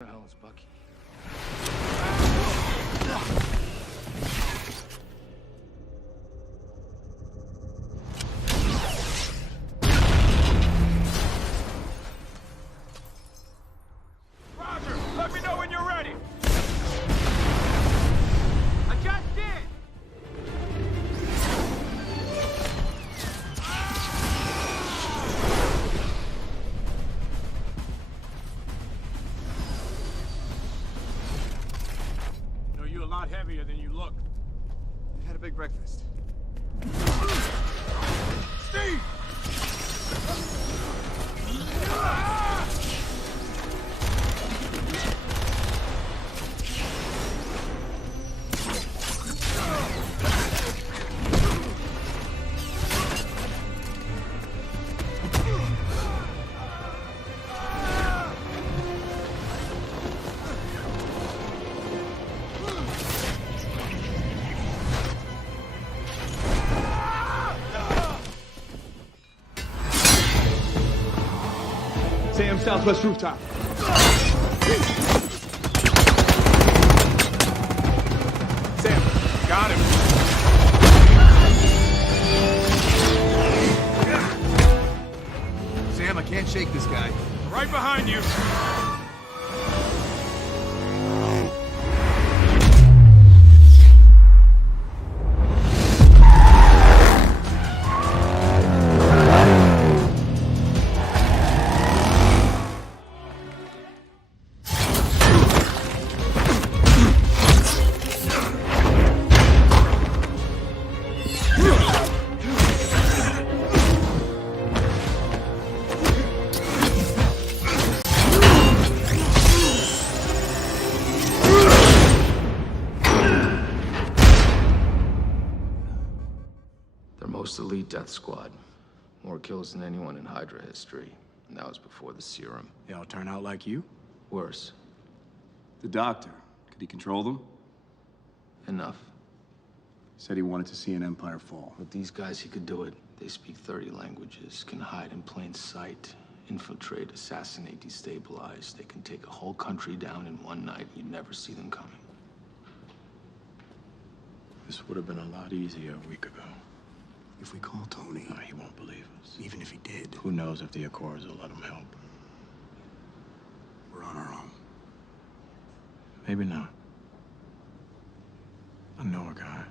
Where the hell is Bucky? Roger, let me know when you're ready. I just did. No, you're a lot heavier than you look. I had a big breakfast. Steve! Sam, southwest rooftop. Sam, got him. Sam, I can't shake this guy. Right behind you. Their most elite death squad. More kills than anyone in Hydra history. And that was before the serum. They all turn out like you? Worse. The doctor, could he control them? Enough. Said he wanted to see an empire fall. With these guys, he could do it. They speak 30 languages, can hide in plain sight, infiltrate, assassinate, destabilize. They can take a whole country down in one night. You'd never see them coming. This would have been a lot easier a week ago. If we call Tony, No, he won't believe us. even if he did, Who knows if the Accords will let him help? we're on our own. Maybe not. I know a guy.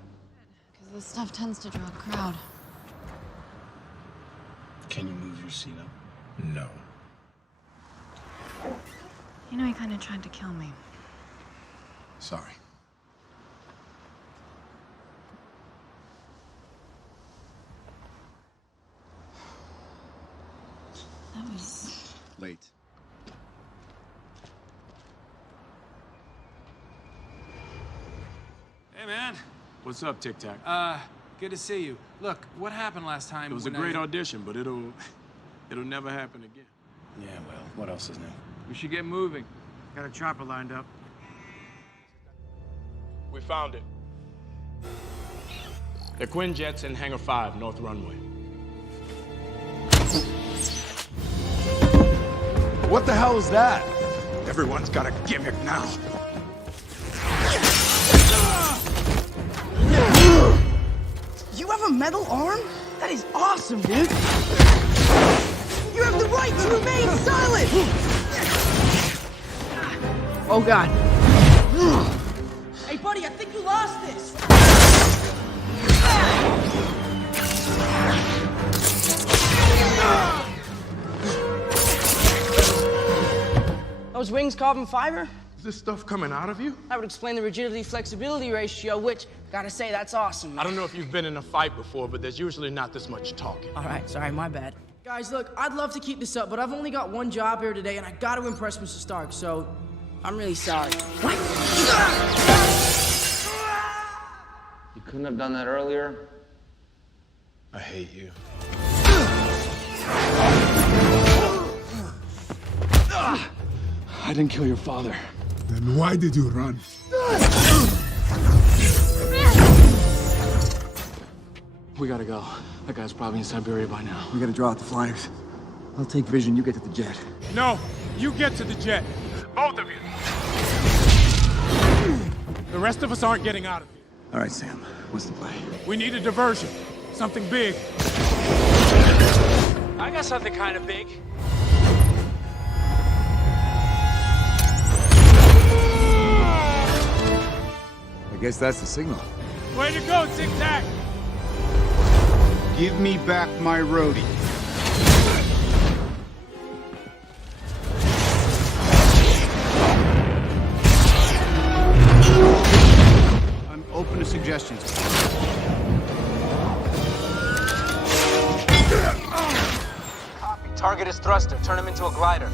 Because this stuff tends to draw a crowd. Can you move your seat up? No. You know, he kind of tried to kill me. Sorry. That was... Late. Hey, man. What's up, Tic Tac? Good to see you. Look, what happened last time? It was a when great audition, but it'll never happen again. Yeah, well, what else is new? We should get moving. Got a chopper lined up. We found it. The Quinjet's in Hangar 5, North Runway. What the hell is that? Everyone's got a gimmick now. You have a metal arm? That is awesome, dude! You have the right to remain silent! Oh, God. Hey, buddy, I think you lost this! Those wings carbon fiber? Is this stuff coming out of you? That would explain the rigidity-flexibility ratio, which, gotta say, that's awesome. I don't know if you've been in a fight before, but there's usually not this much talking. All right, sorry, my bad. Guys, look, I'd love to keep this up, but I've only got one job here today, and I gotta impress Mr. Stark, so I'm really sorry. You couldn't have done that earlier? I hate you. I didn't kill your father. Then why did you run? We gotta go. That guy's probably in Siberia by now. We gotta draw out the flyers. I'll take Vision, you get to the jet. No, you get to the jet. Both of you. The rest of us aren't getting out of here. All right, Sam. What's the play? We need a diversion. Something big. I got something kind of big. I guess that's the signal. Way to go, Tic Tac! Give me back my roadie. I'm open to suggestions. Copy. Target is thruster. Turn him into a glider.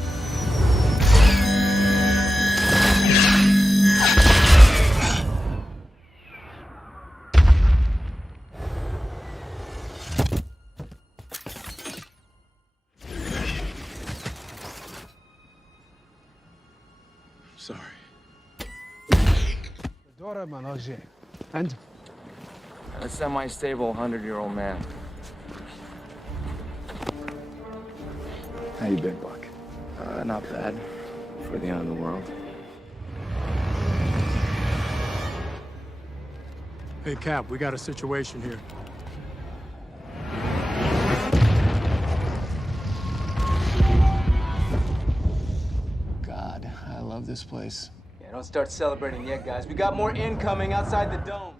Sorry. And A semi-stable 100-year-old man. How you been, Buck? Not bad for the end of the world. Hey, Cap, we got a situation here. God, I love this place. Yeah, don't start celebrating yet, guys. We got more incoming outside the dome.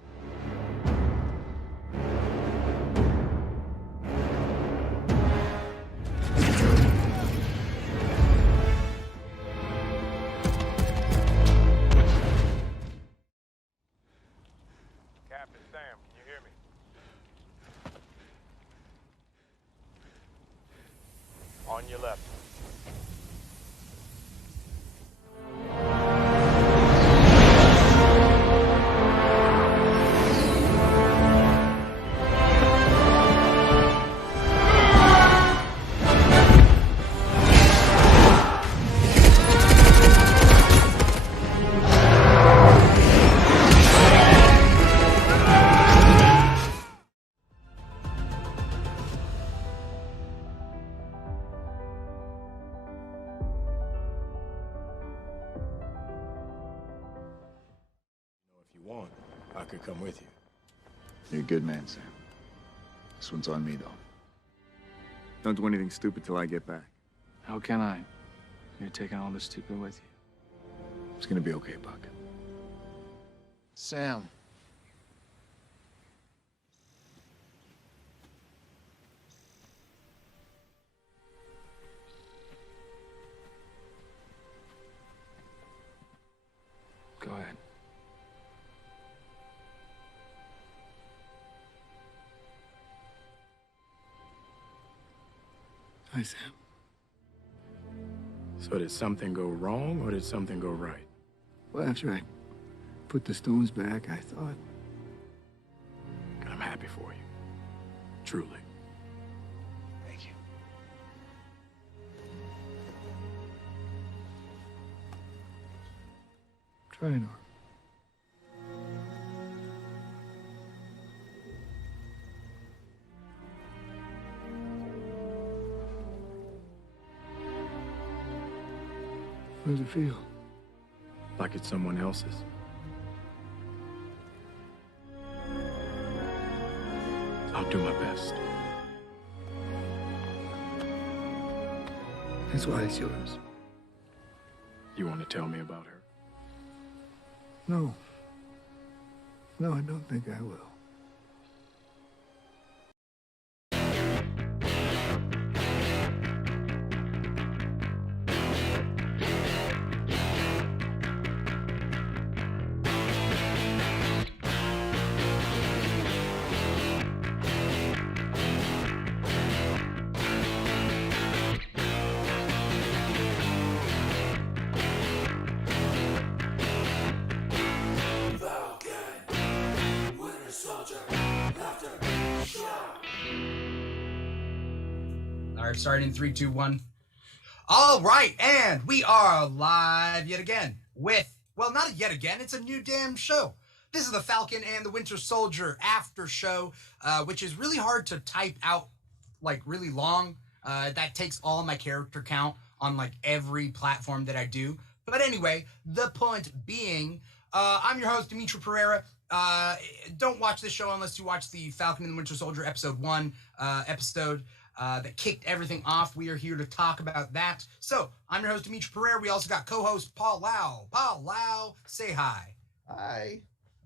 Captain Sam, can you hear me? On your left. Want, I could come with you. You're a good man, Sam. This one's on me, though. Don't do anything stupid till I get back. How can I? You're taking all this stupid with you. It's gonna be okay, Buck. Sam. Go ahead. Hi, Sam. So did something go wrong or did something go right? Well, after I put the stones back, I thought... I'm happy for you. Truly. Thank you. Try, Norm. How does it feel? Like it's someone else's. I'll do my best. That's why it's yours. You want to tell me about her? No. No, I don't think I will. All right, starting in 3, 2, 1. All right, and we are live yet again with, well, not yet again, it's a new damn show. This is the Falcon and the Winter Soldier after show, which is really hard to type out, like, really long. That takes all my character count on, like, every platform that I do. But anyway, the point being, I'm your host, Dimitri Pereira. Don't watch this show unless you watch the Falcon and the Winter Soldier episode 1 episode that kicked everything off. We are here to talk about that. So, I'm your host, Dimitri Pereira. We also got co-host Paul Lau. Paul Lau, say hi. Hi.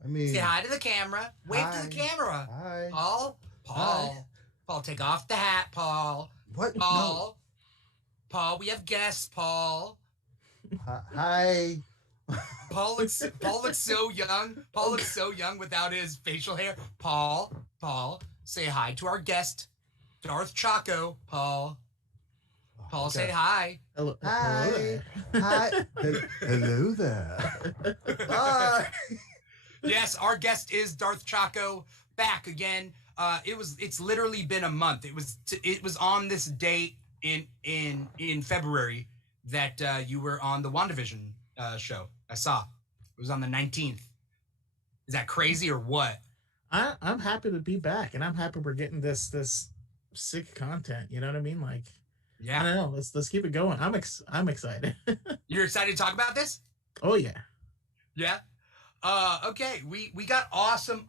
Say hi to the camera. Wave to the camera. Hi. Paul. Hi. Paul, take off the hat, Paul. What? Paul. No. Paul, we have guests, Paul. Hi. Paul looks so young. Paul looks so young without his facial hair. Paul, say hi to our guest, Darth Chaco. Paul, okay. Say hi. Hello. Hi. Hi. Hello there. Hi. Yes, our guest is Darth Chaco, back again. It's literally been a month. It was on this date in February that you were on the WandaVision show. I saw it was on the 19th. Is that crazy or what? I'm happy to be back, and I'm happy we're getting this sick content. You know what I mean? Like, yeah. I don't know. Let's keep it going. I'm excited. You're excited to talk about this? Oh yeah. Yeah. Okay. We got awesome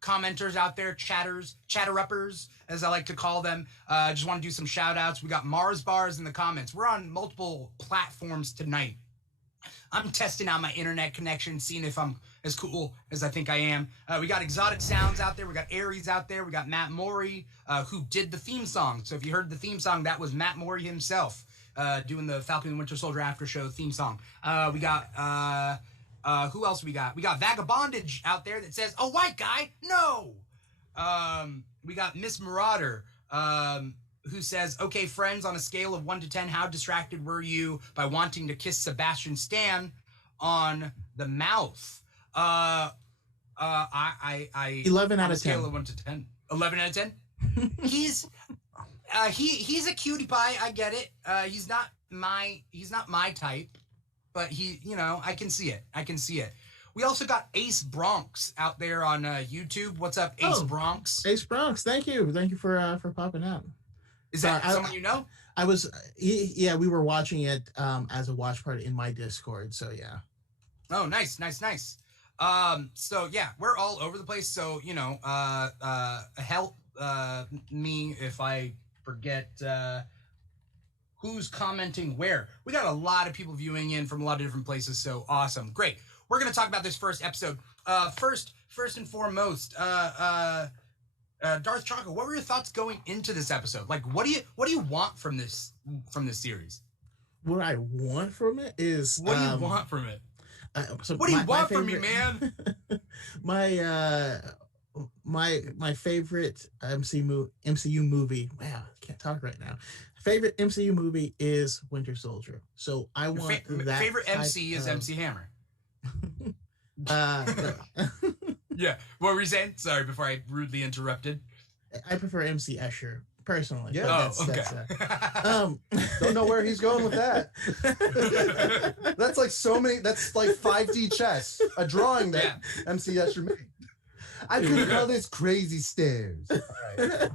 commenters out there, chatter-uppers, as I like to call them. Just want to do some shout outs. We got Mars Bars in the comments. We're on multiple platforms tonight. I'm testing out my internet connection, seeing if I'm as cool as I think I am. We got Exotic Sounds out there. We got Aries out there. We got Matt Morey, who did the theme song. So if you heard the theme song, that was Matt Morey himself doing the Falcon and Winter Soldier After Show theme song. We got... who else we got? We got Vagabondage out there that says, "A white guy? No!" We got Miss Marauder, who says, "Okay, friends, on a scale of 1 to 10, how distracted were you by wanting to kiss Sebastian Stan on the mouth?" I 11 out of 10. Scale of 1 to 10. 11 out of 10? He's a cutie pie, I get it. He's not my type. But I can see it. We also got Ace Bronx out there on YouTube. What's up, Ace Bronx? Ace Bronx, thank you for popping out. Is that someone you know? I was, yeah, we were watching it as a watch party in my Discord. So yeah. Oh, nice. So yeah, we're all over the place. So help me if I forget. Who's commenting where? We got a lot of people viewing in from a lot of different places, so awesome. Great. We're going to talk about this first episode. First and foremost, Darth Chaco, what were your thoughts going into this episode? Like, what do you want from this series? What I want from it is... What do you want from it? What do you want from me, man? my favorite MCU movie... Wow, I can't talk right now. Favorite MCU movie is Winter Soldier. So I want that. Favorite MC is MC Hammer. Yeah. What were you saying? Sorry, before I rudely interrupted. I prefer MC Escher personally. Yeah. Okay. Don't know where he's going with that. That's like so many. That's like 5D chess. A drawing that MC Escher made. I could call this crazy stairs. All right.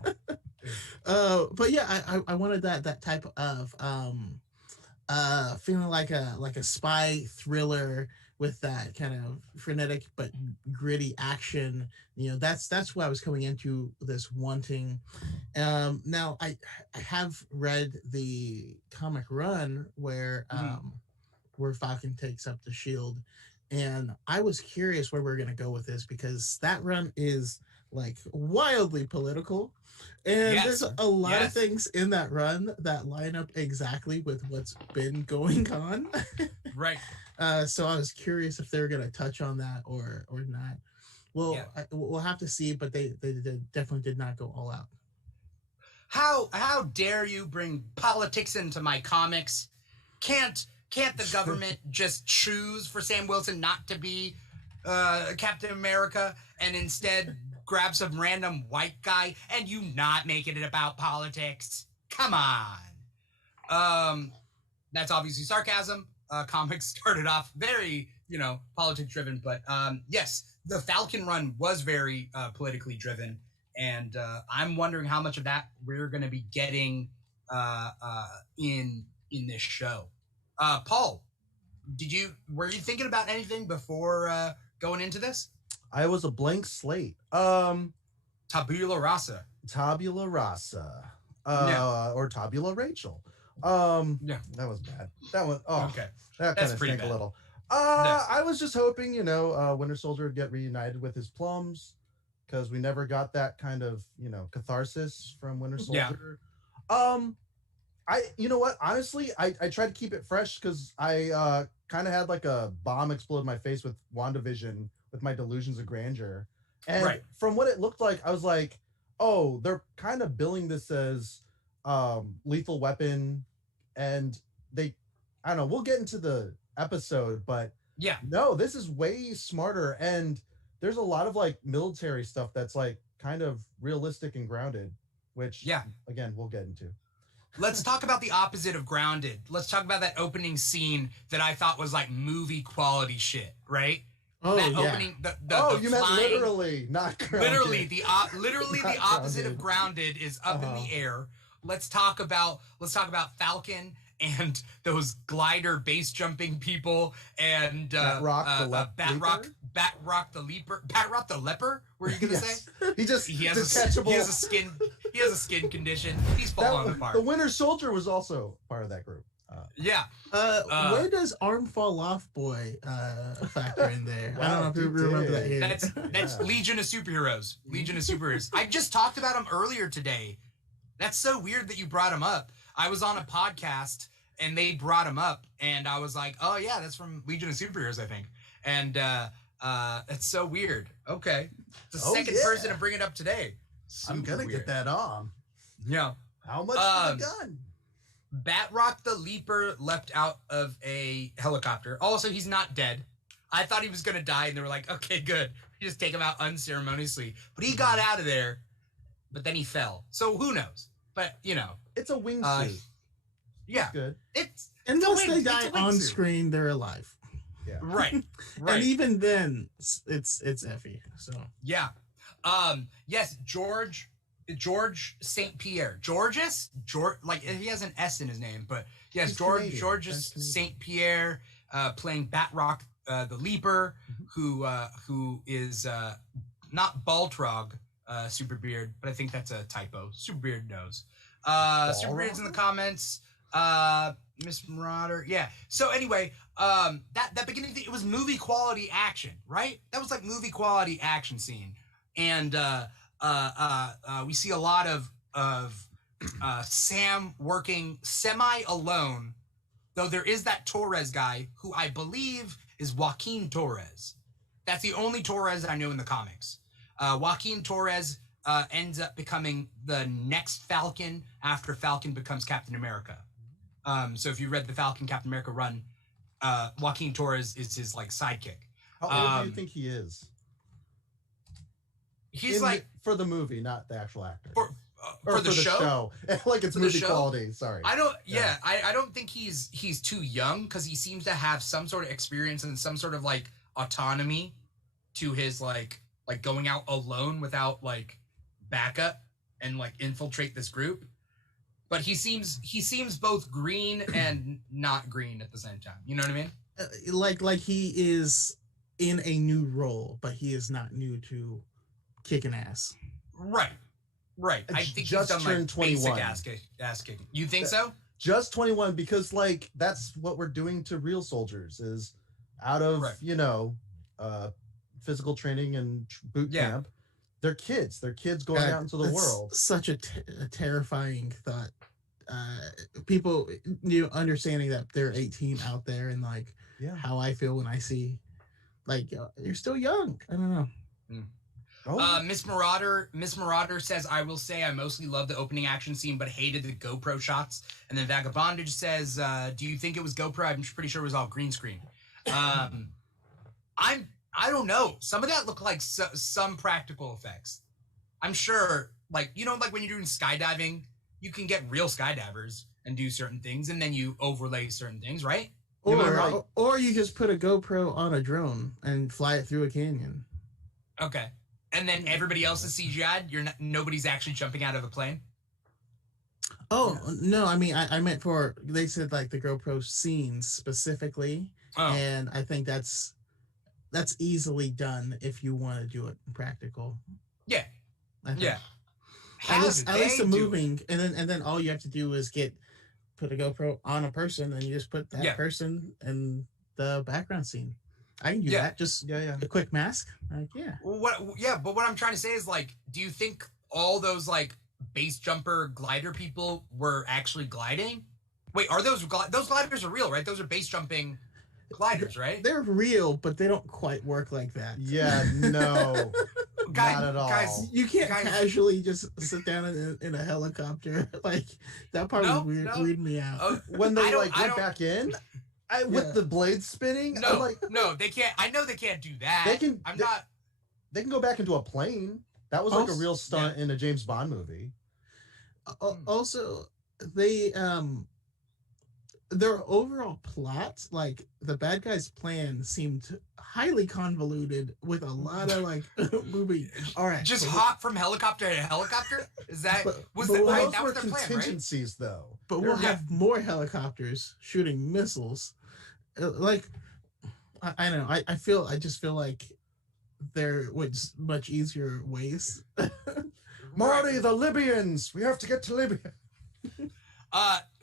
But yeah, I wanted that type of feeling like a spy thriller with that kind of frenetic but gritty action. That's what I was coming into this wanting. Now I have read the comic run where Falcon takes up the shield, and I was curious where we're gonna go with this because that run is like wildly political. And there's a lot of things in that run that line up exactly with what's been going on. Right. So I was curious if they were going to touch on that or not. Well, we'll have to see, but they definitely did not go all out. How dare you bring politics into my comics? Can't the government just choose for Sam Wilson not to be Captain America and instead grab some random white guy and you not making it about politics? Come on. That's obviously sarcasm. Comics started off very, politics driven, but yes, the Falcon run was very politically driven, and I'm wondering how much of that we're going to be getting in in this show. Paul, were you thinking about anything before going into this? I was a blank slate. Tabula rasa. Tabula rasa. Or tabula Rachel. Yeah, that was bad. That one. Okay, that kind of stank a little. I was just hoping, Winter Soldier would get reunited with his plums, because we never got that kind of, catharsis from Winter Soldier. You know what? Honestly, I tried to keep it fresh because I kind of had like a bomb explode in my face with WandaVision with my delusions of grandeur. And from what it looked like, I was like, oh, they're kind of billing this as Lethal Weapon. And I don't know, we'll get into the episode, but no, this is way smarter. And there's a lot of like military stuff that's like kind of realistic and grounded, which again, we'll get into. Let's talk about the opposite of grounded. Let's talk about that opening scene that I thought was like movie quality shit, right? Oh, that yeah. Opening, you meant literally, not grounded. Literally, the opposite of grounded is up in the air. Let's talk about Falcon and those glider base jumping people and Batroc the leper. Were you gonna say? He has a skin condition. He's falling apart. The Winter Soldier was also part of that group. Where does Arm Fall Off Boy factor in there? I don't know if you remember that here. That's Legion of Superheroes. Legion of Superheroes. I just talked about him earlier today. That's so weird that you brought him up. I was on a podcast and they brought him up, and I was like, oh yeah, that's from Legion of Superheroes, I think. And it's so weird. Okay, it's the second person to bring it up today. I'm gonna get that on. Yeah. How much for the gun? Batroc the Leaper leapt out of a helicopter. Also, he's not dead. I thought he was going to die, and they were like, okay, good. You just take him out unceremoniously. But he got out of there, but then he fell. So who knows? But, it's a wingsuit. Yeah. It's good. Unless they die on screen, they're alive. Yeah. Right. And even then, it's effy. So. Yeah. Yes, George St. Pierre. George, like he has an S in his name, but yes, George St. Pierre, playing Batroc the Leaper, who is not Baltrog Superbeard, but I think that's a typo. Superbeard knows. Superbeard's in the comments. Miss Marauder, yeah. So anyway, that beginning thing, it was movie quality action, right? That was like movie quality action scene, and we see a lot of Sam working semi alone, though there is that Torres guy who I believe is Joaquin Torres. That's the only Torres I know in the comics. Joaquin Torres ends up becoming the next Falcon after Falcon becomes Captain America. So if you read the Falcon Captain America run, Joaquin Torres is his like sidekick. How old do you think he is? He's for the movie, not the actual actor. For the show? Like it's movie quality. Sorry. I don't think he's too young, because he seems to have some sort of experience and some sort of like autonomy to his like going out alone without like backup and like infiltrate this group. But he seems both green and not green at the same time. You know what I mean? Like he is in a new role, but he is not new to kicking ass. Right. I think just he's done turned like 21. basic ass kicking. You think so? Just 21, because like that's what we're doing to real soldiers, is out of physical training and boot camp. They're kids. They're kids going out into the world. Such a terrifying thought. People understanding that they're 18 out there, and like how I feel when I see like you're still young. I don't know. Miss Marauder says, I will say I mostly loved the opening action scene, but hated the GoPro shots. And then Vagabondage says, do you think it was GoPro? I'm pretty sure it was all green screen. I don't know. Some of that looked like some practical effects. I'm sure, like when you're doing skydiving, you can get real skydivers and do certain things, and then you overlay certain things, right? Or you just put a GoPro on a drone and fly it through a canyon. Okay. And then everybody else is CGI'd? Nobody's actually jumping out of a plane? Oh no, I mean I meant for they said like the GoPro scenes specifically, and I think that's easily done if you want to do it practical. Yeah, yeah. At least the moving, and then all you have to do is put a GoPro on a person, and you just put that person in the background scene. I can do that. Just a quick mask. Like, But what I'm trying to say is like, do you think all those like base jumper glider people were actually gliding? Wait, are those gliders are real, right? Those are base jumping gliders, right? They're real, but they don't quite work like that. Yeah, no. Not at all. Guys, you can't casually just sit down in a helicopter. Like that part would weird me out. When they went back in with the blades spinning. No, they can't. I know they can't do that. They can. They can go back into a plane. That was like a real stunt in a James Bond movie. Also, their overall plot, like the bad guy's plan, seemed highly convoluted with a lot of like moving. All right, just hop from helicopter to helicopter. Is that that was their plan, contingencies, right? though? But we'll have more helicopters shooting missiles. Like I don't know. I just feel like there was much easier ways. Marty, the Libyans. We have to get to Libya.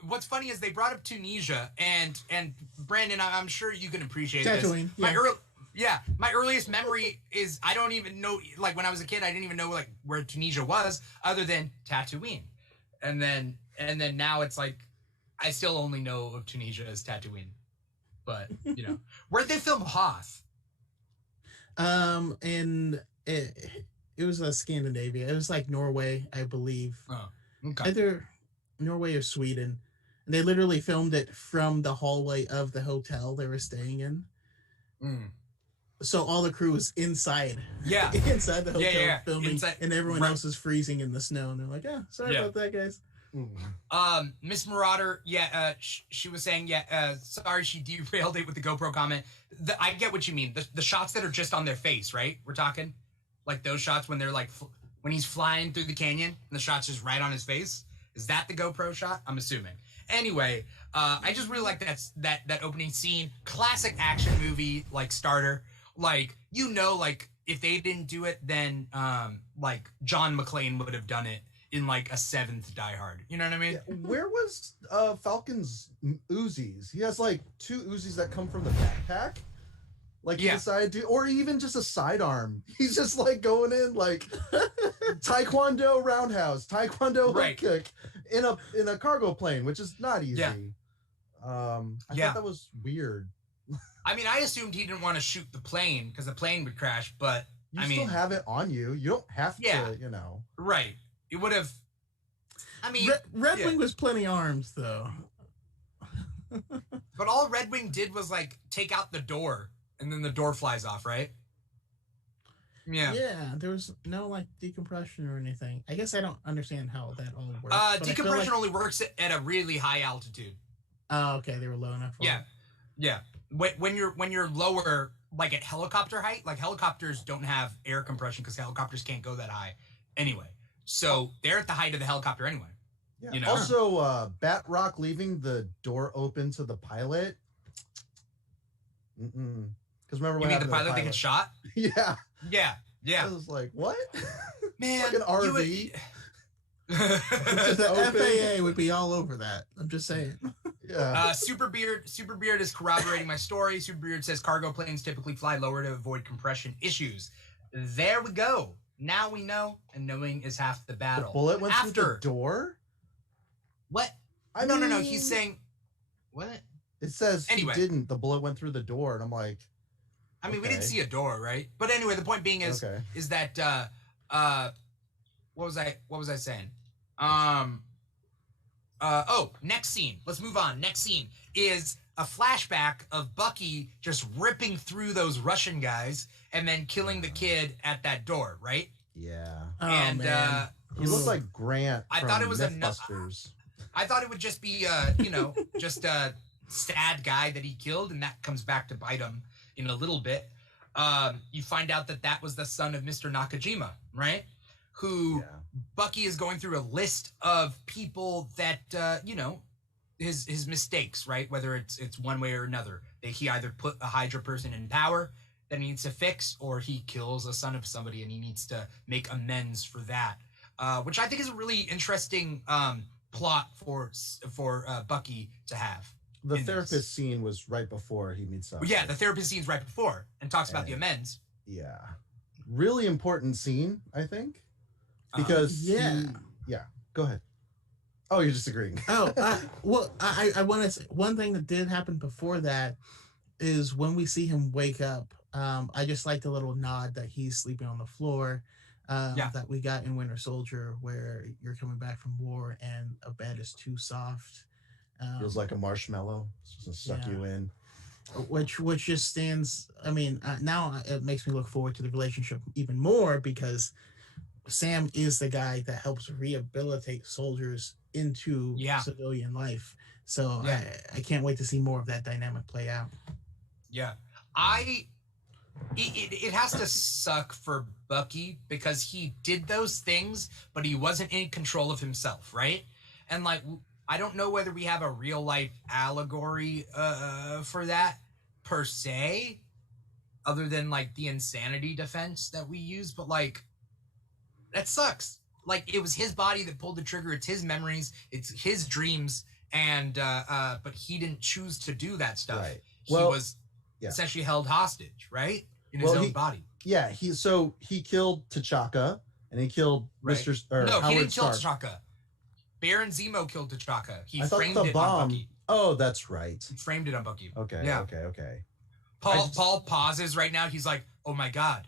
What's funny is they brought up Tunisia, and Brandon, I'm sure you can appreciate Tatooine, this. My earliest memory is I don't even know, like when I was a kid, I didn't even know like where Tunisia was other than Tatooine, and then now it's like I still only know of Tunisia as Tatooine, but you know, where'd they film Hoth? And it was Scandinavia. It was like Norway, I believe. Oh, okay. Either Norway or Sweden. And they literally filmed it from the hallway of the hotel they were staying in. So all the crew was inside. Yeah. Inside the hotel filming, inside, and everyone else is freezing in the snow. And they're like, sorry about that, guys. Miss Marauder, she was saying, sorry she derailed it with the GoPro comment. I get what you mean. The shots that are just on their face, right? We're talking like those shots when they're like, when he's flying through the canyon and the shot's just right on his face. Is that the GoPro shot? I'm assuming. Anyway, I just really like that opening scene. Classic action movie, like starter. Like, you know, like if they didn't do it, then like John McClane would have done it in like a 7th Die Hard. You know what I mean? Yeah, where was Falcon's Uzis? He has like 2 Uzis that come from the backpack. Like he decided to, or even just a sidearm. He's just like going in like Taekwondo roundhouse, Taekwondo hook kick in a cargo plane, which is not easy. I thought that was weird. I mean, I assumed he didn't want to shoot the plane because the plane would crash, but you still have it on you. You don't have to, you know. Right. It would have. I mean, Red Wing was plenty arms though. But all Red Wing did was like take out the door, and then the door flies off, right? Yeah. Yeah, there was no like decompression or anything. I guess I don't understand how that all works. Decompression only works at a really high altitude. Oh, okay, they were low enough. Yeah. When you're lower, like at helicopter height, like helicopters don't have air compression because helicopters can't go that high anyway. So they're at the height of the helicopter anyway. Yeah. You know? Also, Batroc leaving the door open to the pilot. Because remember what happened? The pilot that gets shot? Yeah. Yeah. I was like, what? Man, like an RV. The FAA would be all over that. I'm just saying. Yeah. Superbeard is corroborating my story. Superbeard says cargo planes typically fly lower to avoid compression issues. There we go. Now we know, and knowing is half the battle. The bullet went through the door? What? No. He's saying, what? It says he didn't. The bullet went through the door, and I'm like, I mean, we didn't see a door, right? But anyway, the point being is that what was I saying? Next scene. Let's move on. Next scene is a flashback of Bucky just ripping through those Russian guys and then killing the kid at that door, right? Yeah. And he looked like Grant. I thought it was Mythbusters. I thought it would just be just a sad guy that he killed, and that comes back to bite him in a little bit. You find out that was the son of Mr. Nakajima, right? who Bucky is going through a list of people that his mistakes, right? Whether it's one way or another. He either put a Hydra person in power that he needs to fix, or he kills a son of somebody and he needs to make amends for that. Which I think is a really interesting plot for Bucky to have. The therapist scene was right before he meets up. Well, yeah, the therapist scene's right before and talks about the amends. Yeah. Really important scene, I think. Because go ahead. Oh, you're just agreeing. I want to say one thing that did happen before that is when we see him wake up. I just like the little nod that he's sleeping on the floor that we got in Winter Soldier, where you're coming back from war and a bed is too soft. Feels like a marshmallow. It's just gonna suck you in. Which just stands. I mean, now it makes me look forward to the relationship even more, because Sam is the guy that helps rehabilitate soldiers into civilian life. So I can't wait to see more of that dynamic play out. Yeah. It has to suck for Bucky because he did those things, but he wasn't in control of himself, right? And like, I don't know whether we have a real life allegory for that per se, other than like the insanity defense that we use, but like, that sucks. Like, it was his body that pulled the trigger. It's his memories. It's his dreams. And, but he didn't choose to do that stuff. Right. He was essentially held hostage, right? In his own body. Yeah. He killed T'Chaka and he killed Mr. No, Howard he didn't kill Stark. T'Chaka. Baron Zemo killed T'Chaka. He I thought framed the it bomb. on Bucky. Oh, that's right. He framed it on Bucky. Okay. Yeah. Okay. Paul pauses right now. He's like, oh my God.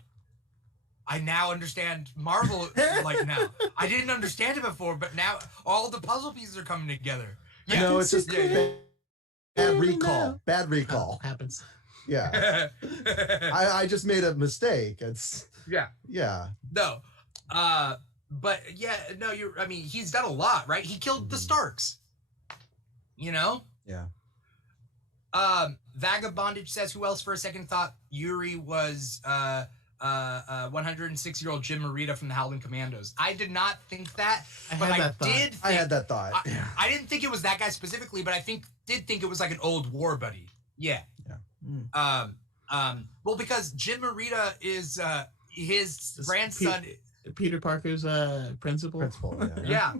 I now understand Marvel like now. I didn't understand it before, but now all the puzzle pieces are coming together. Yeah. No, it's just bad recall. Bad recall. Happens. Yeah. I just made a mistake. It's yeah. No. But yeah, no, I mean, he's done a lot, right? He killed the Starks. You know? Yeah. Vagabondage says, who else for a second thought Yuri was 106-year-old Jim Morita from the Howling Commandos? I did not think that, but I had that thought. I didn't think it was that guy specifically, but I did think it was like an old war buddy. Yeah. Well, because Jim Morita is his grandson. Peter Parker's principal. Yeah.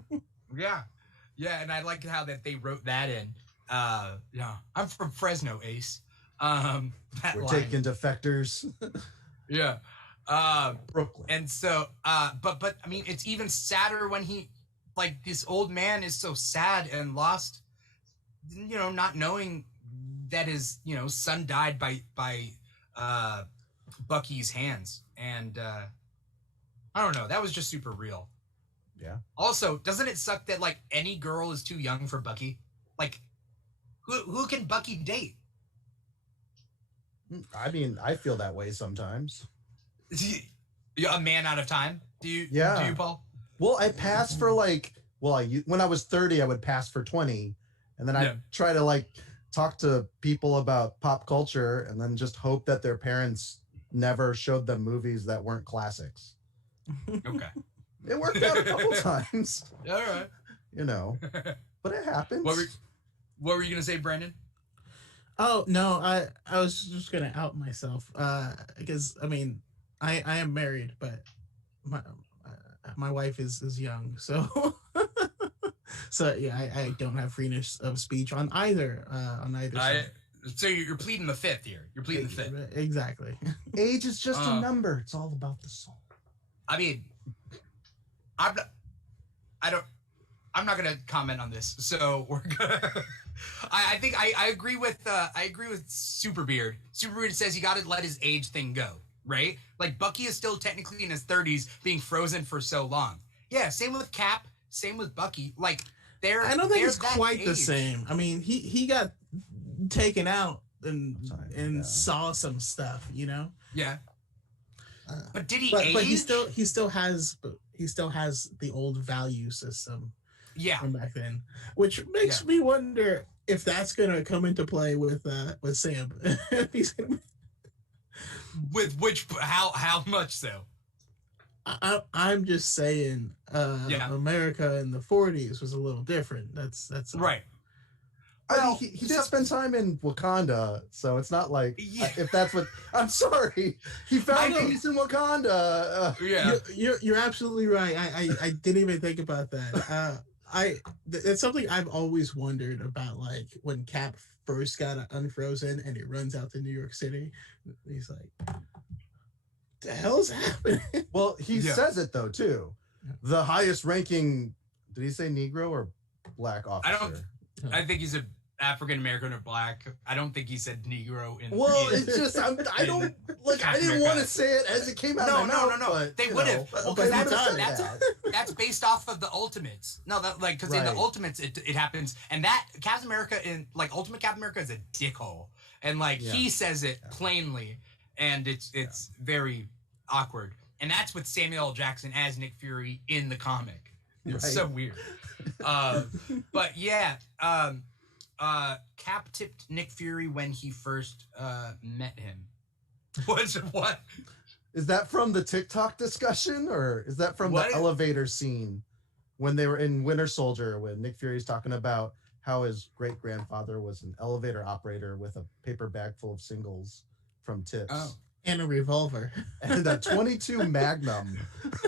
And I like how that they wrote that in. I'm from Fresno, Ace. We're taking defectors. Yeah. Brooklyn. And so, but I mean, it's even sadder when this old man is so sad and lost, not knowing that his, son died by Bucky's hands. And, I don't know. That was just super real. Yeah. Also, doesn't it suck that like any girl is too young for Bucky? Like, who can Bucky date? I mean, I feel that way sometimes. A man out of time? Do you, Paul? Well, I passed for when I was 30, I would pass for 20. And then I'd try to talk to people about pop culture and then just hope that their parents never showed them movies that weren't classics. Okay. It worked out a couple times. All right. But it happens. What were you going to say, Brandon? Oh, no, I was just going to out myself. Because, I mean, I am married, but my wife is young. So, yeah, I don't have freeness of speech on either side. So you're pleading the fifth here. You're pleading the fifth. Exactly. Age is just a number. It's all about the soul. I mean, I'm not gonna comment on this. So we're gonna. I think I agree with Superbeard. Superbeard says you got to let his age thing go, right? Like Bucky is still technically in his 30s, being frozen for so long. Yeah, same with Cap. Same with Bucky. Like I don't think it's quite the same. I mean, he got taken out and saw some stuff, Yeah. But did he age? But he still has the old value system. Yeah. From back then, which makes me wonder if that's gonna come into play with Sam. With which how much so? I'm just saying, America in the 40s was a little different. That's right. Well, he did spend time in Wakanda, so it's not like if that's what. I'm sorry, he found peace in Wakanda. You're absolutely right. I didn't even think about that. It's something I've always wondered about, like when Cap first got unfrozen and he runs out to New York City. He's like, the hell's happening? Well, he says it though too. The highest ranking, did he say Negro or black officer? I think he's a African American or black. I don't think he said Negro in. Well, it's just I don't like. I didn't want to say it as it came out. No. But, they would have. Well, because that's based off of the Ultimates. No, that like because in the Ultimates it happens, and that Captain America in like Ultimate Captain America is a dickhole, and like he says it plainly, and it's very awkward, and that's with Samuel L. Jackson as Nick Fury in the comic. It's so weird. But yeah. Cap tipped Nick Fury when he first met him. What? Is that from the TikTok discussion, or is that from the elevator scene when they were in Winter Soldier, when Nick Fury's talking about how his great-grandfather was an elevator operator with a paper bag full of singles from Tips? Oh. And a revolver. And a 22 Magnum.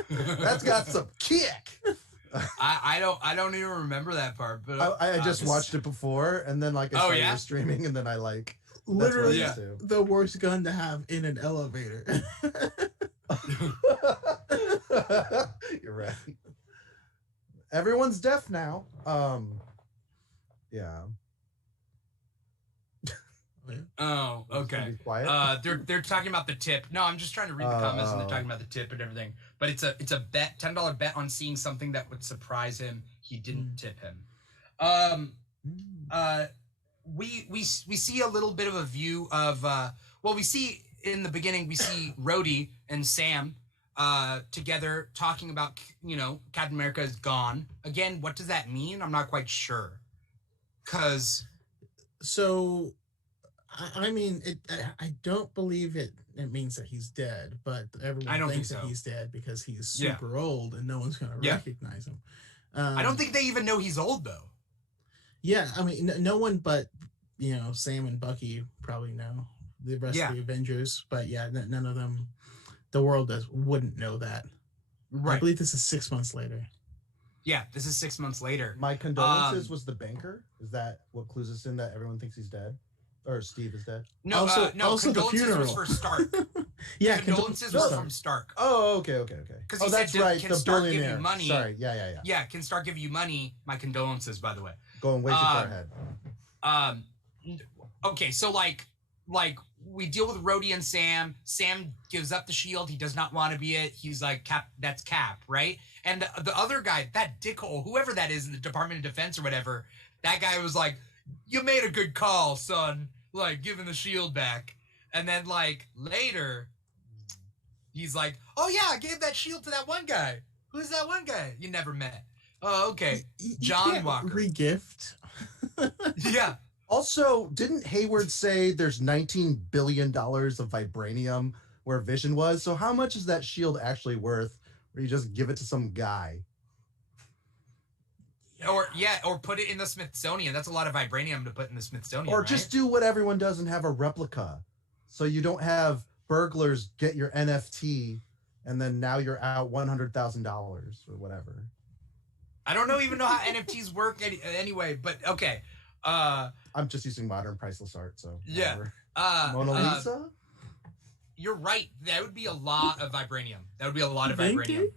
That's got some kick. I don't even remember that part, but I just watched it before, and then like I started streaming, and then I like literally the worst gun to have in an elevator. You're right. Everyone's deaf now. Yeah. Oh, okay. Quiet. They're talking about the tip. No, I'm just trying to read the comments, and they're talking about the tip and everything. But it's a bet, $10 bet on seeing something that would surprise him. He didn't tip him. We see a little bit of a view of we see in the beginning we see Rhodey and Sam together talking about Captain America is gone again. What does that mean? I'm not quite sure. I mean, I don't believe it means that he's dead, but everyone thinks that he's dead because he's super old and no one's going to recognize him. I don't think they even know he's old, though. Yeah, I mean, no one but, Sam and Bucky probably know. The rest of the Avengers, but none of them, the world wouldn't know that. Right. I believe this is 6 months later. Yeah, this is 6 months later. My condolences was the banker? Is that what clues us in that everyone thinks he's dead? Or Steve is dead. No, also condolences the funeral was for Stark. Condolences were from Stark. Oh, okay. Because that's right. Can the Stark billionaire. give you money? Sorry, yeah. Yeah, can Stark give you money? My condolences, by the way. Going way too far ahead. Okay, so like we deal with Rhodey and Sam. Sam gives up the shield. He does not want to be it. He's like, Cap. That's Cap, right? And the other guy, that dickhole, whoever that is in the Department of Defense or whatever, that guy was like, you made a good call, son. Like, giving the shield back. And then, like, later, he's like, oh, yeah, I gave that shield to that one guy. Who's that one guy you never met? Oh, okay. John Walker. Regift. Yeah. Also, didn't Hayward say there's $19 billion of vibranium where Vision was? So how much is that shield actually worth where you just give it to some guy? Or put it in the Smithsonian. That's a lot of vibranium to put in the Smithsonian. Or just do what everyone does and have a replica. So you don't have burglars get your NFT and then now you're out $100,000 or whatever. I don't even know how NFTs work anyway, but okay. I'm just using modern priceless art, so whatever. Mona Lisa? You're right. That would be a lot of vibranium. Vibranium.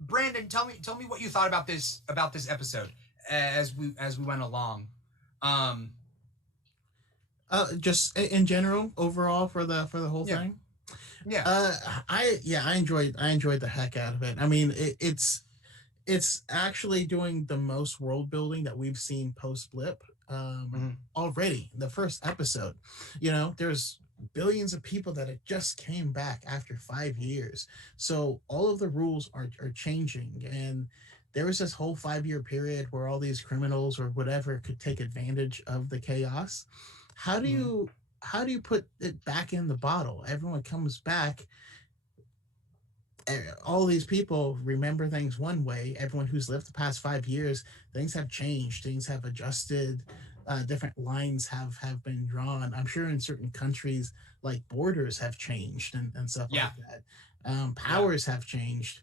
Brandon, tell me what you thought about this episode as we went along. Just in general, overall for the whole thing. Yeah. I enjoyed the heck out of it. I mean, it's actually doing the most world building that we've seen post Blip already. The first episode, there's billions of people that had just came back after 5 years, so all of the rules are changing, and there was this whole 5-year period where all these criminals or whatever could take advantage of the chaos. How do you how do you put it back in the bottle? Everyone comes back. All these people remember things one way. Everyone who's lived the past 5 years, things have changed. Things have adjusted. Different lines have been drawn. I'm sure in certain countries, like borders have changed and stuff like that. Powers have changed.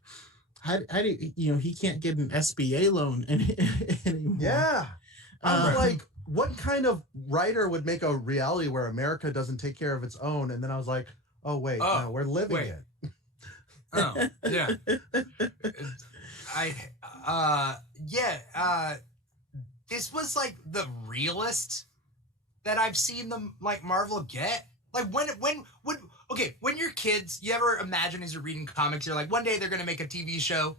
How do he can't get an SBA loan anymore? Yeah. I'm like, what kind of writer would make a reality where America doesn't take care of its own? And then I was like, oh wait, no, we're living it. Oh, yeah. This was like the realest that I've seen them like Marvel get. Like when you're kids, you ever imagine as you're reading comics, you're like, one day they're gonna make a TV show,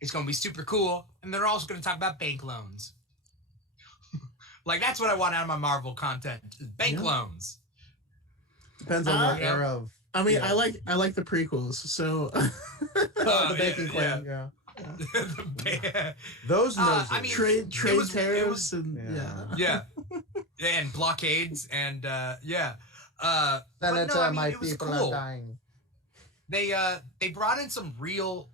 it's gonna be super cool, and they're also gonna talk about bank loans. Like that's what I want out of my Marvel content, is bank loans. Depends on what era of. I mean, I like the prequels, so the banking clan, those noses. I mean, trade tariffs and and blockades and Senator, my it was people cool. are dying. They brought in some real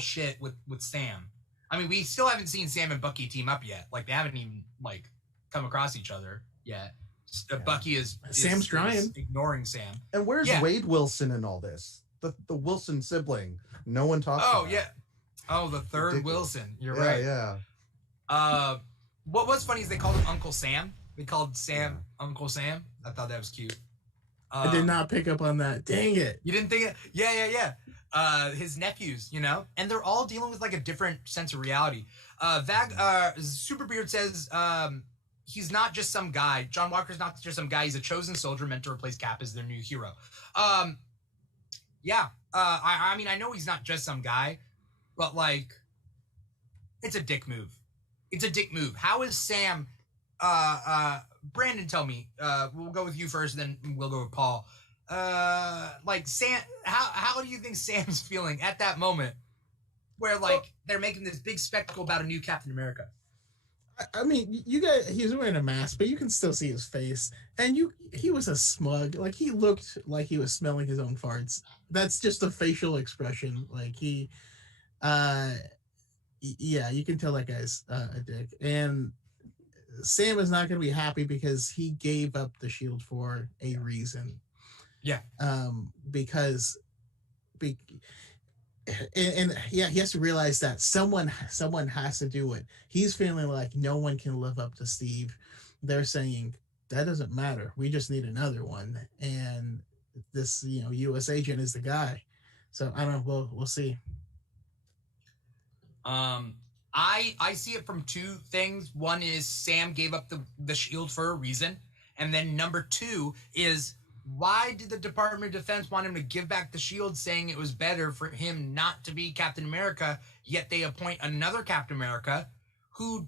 shit with Sam. I mean, we still haven't seen Sam and Bucky team up yet. Like they haven't even like come across each other yet. Bucky is Sam's trying, ignoring Sam. And where's Wade Wilson in all this? The Wilson sibling. No one talks about. Oh, the third Ridiculous. Wilson. You're right. Yeah. What was funny is they called him Uncle Sam. They called Sam Uncle Sam. I thought that was cute. I did not pick up on that. Dang it. You didn't think it? Yeah. His nephews, and they're all dealing with like a different sense of reality. Superbeard says he's not just some guy. John Walker's not just some guy. He's a chosen soldier meant to replace Cap as their new hero. I mean, I know he's not just some guy, but like, it's a dick move. It's a dick move. How is Sam? Brandon, tell me. We'll go with you first, then we'll go with Paul. Like Sam, how do you think Sam's feeling at that moment, where like they're making this big spectacle about a new Captain America? I mean, he's wearing a mask, but you can still see his face. And he was a smug. Like, he looked like he was smelling his own farts. That's just a facial expression. Like, you can tell that guy's a dick. And Sam is not going to be happy because he gave up the shield for a reason. Yeah. He has to realize that someone has to do it. He's feeling like no one can live up to Steve. They're saying that doesn't matter. We just need another one, and this U.S. agent is the guy. So I don't know. We'll see. I see it from two things. One is Sam gave up the shield for a reason, and then number two is, why did the Department of Defense want him to give back the shield, saying it was better for him not to be Captain America, yet they appoint another Captain America who,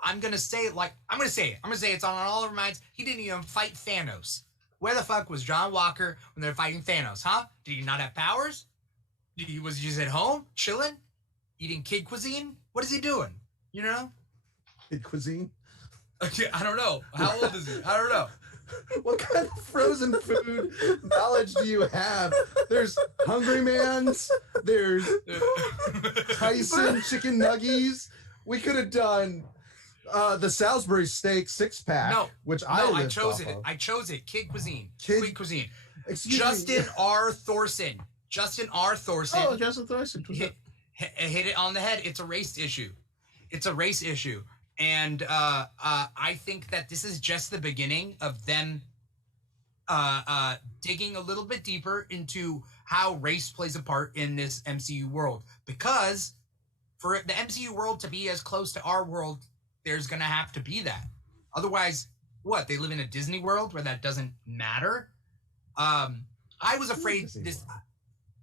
I'm going to say it's on all our minds. He didn't even fight Thanos. Where the fuck was John Walker when they're fighting Thanos, huh? Did he not have powers? Was he just at home, chilling, eating kid cuisine? What is he doing? Kid cuisine? I don't know. How old is he? I don't know. What kind of frozen food knowledge do you have? There's Hungry Man's. There's Tyson chicken nuggies. We could have done the Salisbury steak 6-pack. I chose it. I chose it. Kid cuisine. Kid cuisine. Justin R. Thorson. Oh, Justin Thorson. Hit it on the head. It's a race issue. And I think that this is just the beginning of them digging a little bit deeper into how race plays a part in this MCU world. Because for the MCU world to be as close to our world, there's going to have to be that. Otherwise, what? They live in a Disney world where that doesn't matter? I was afraid this...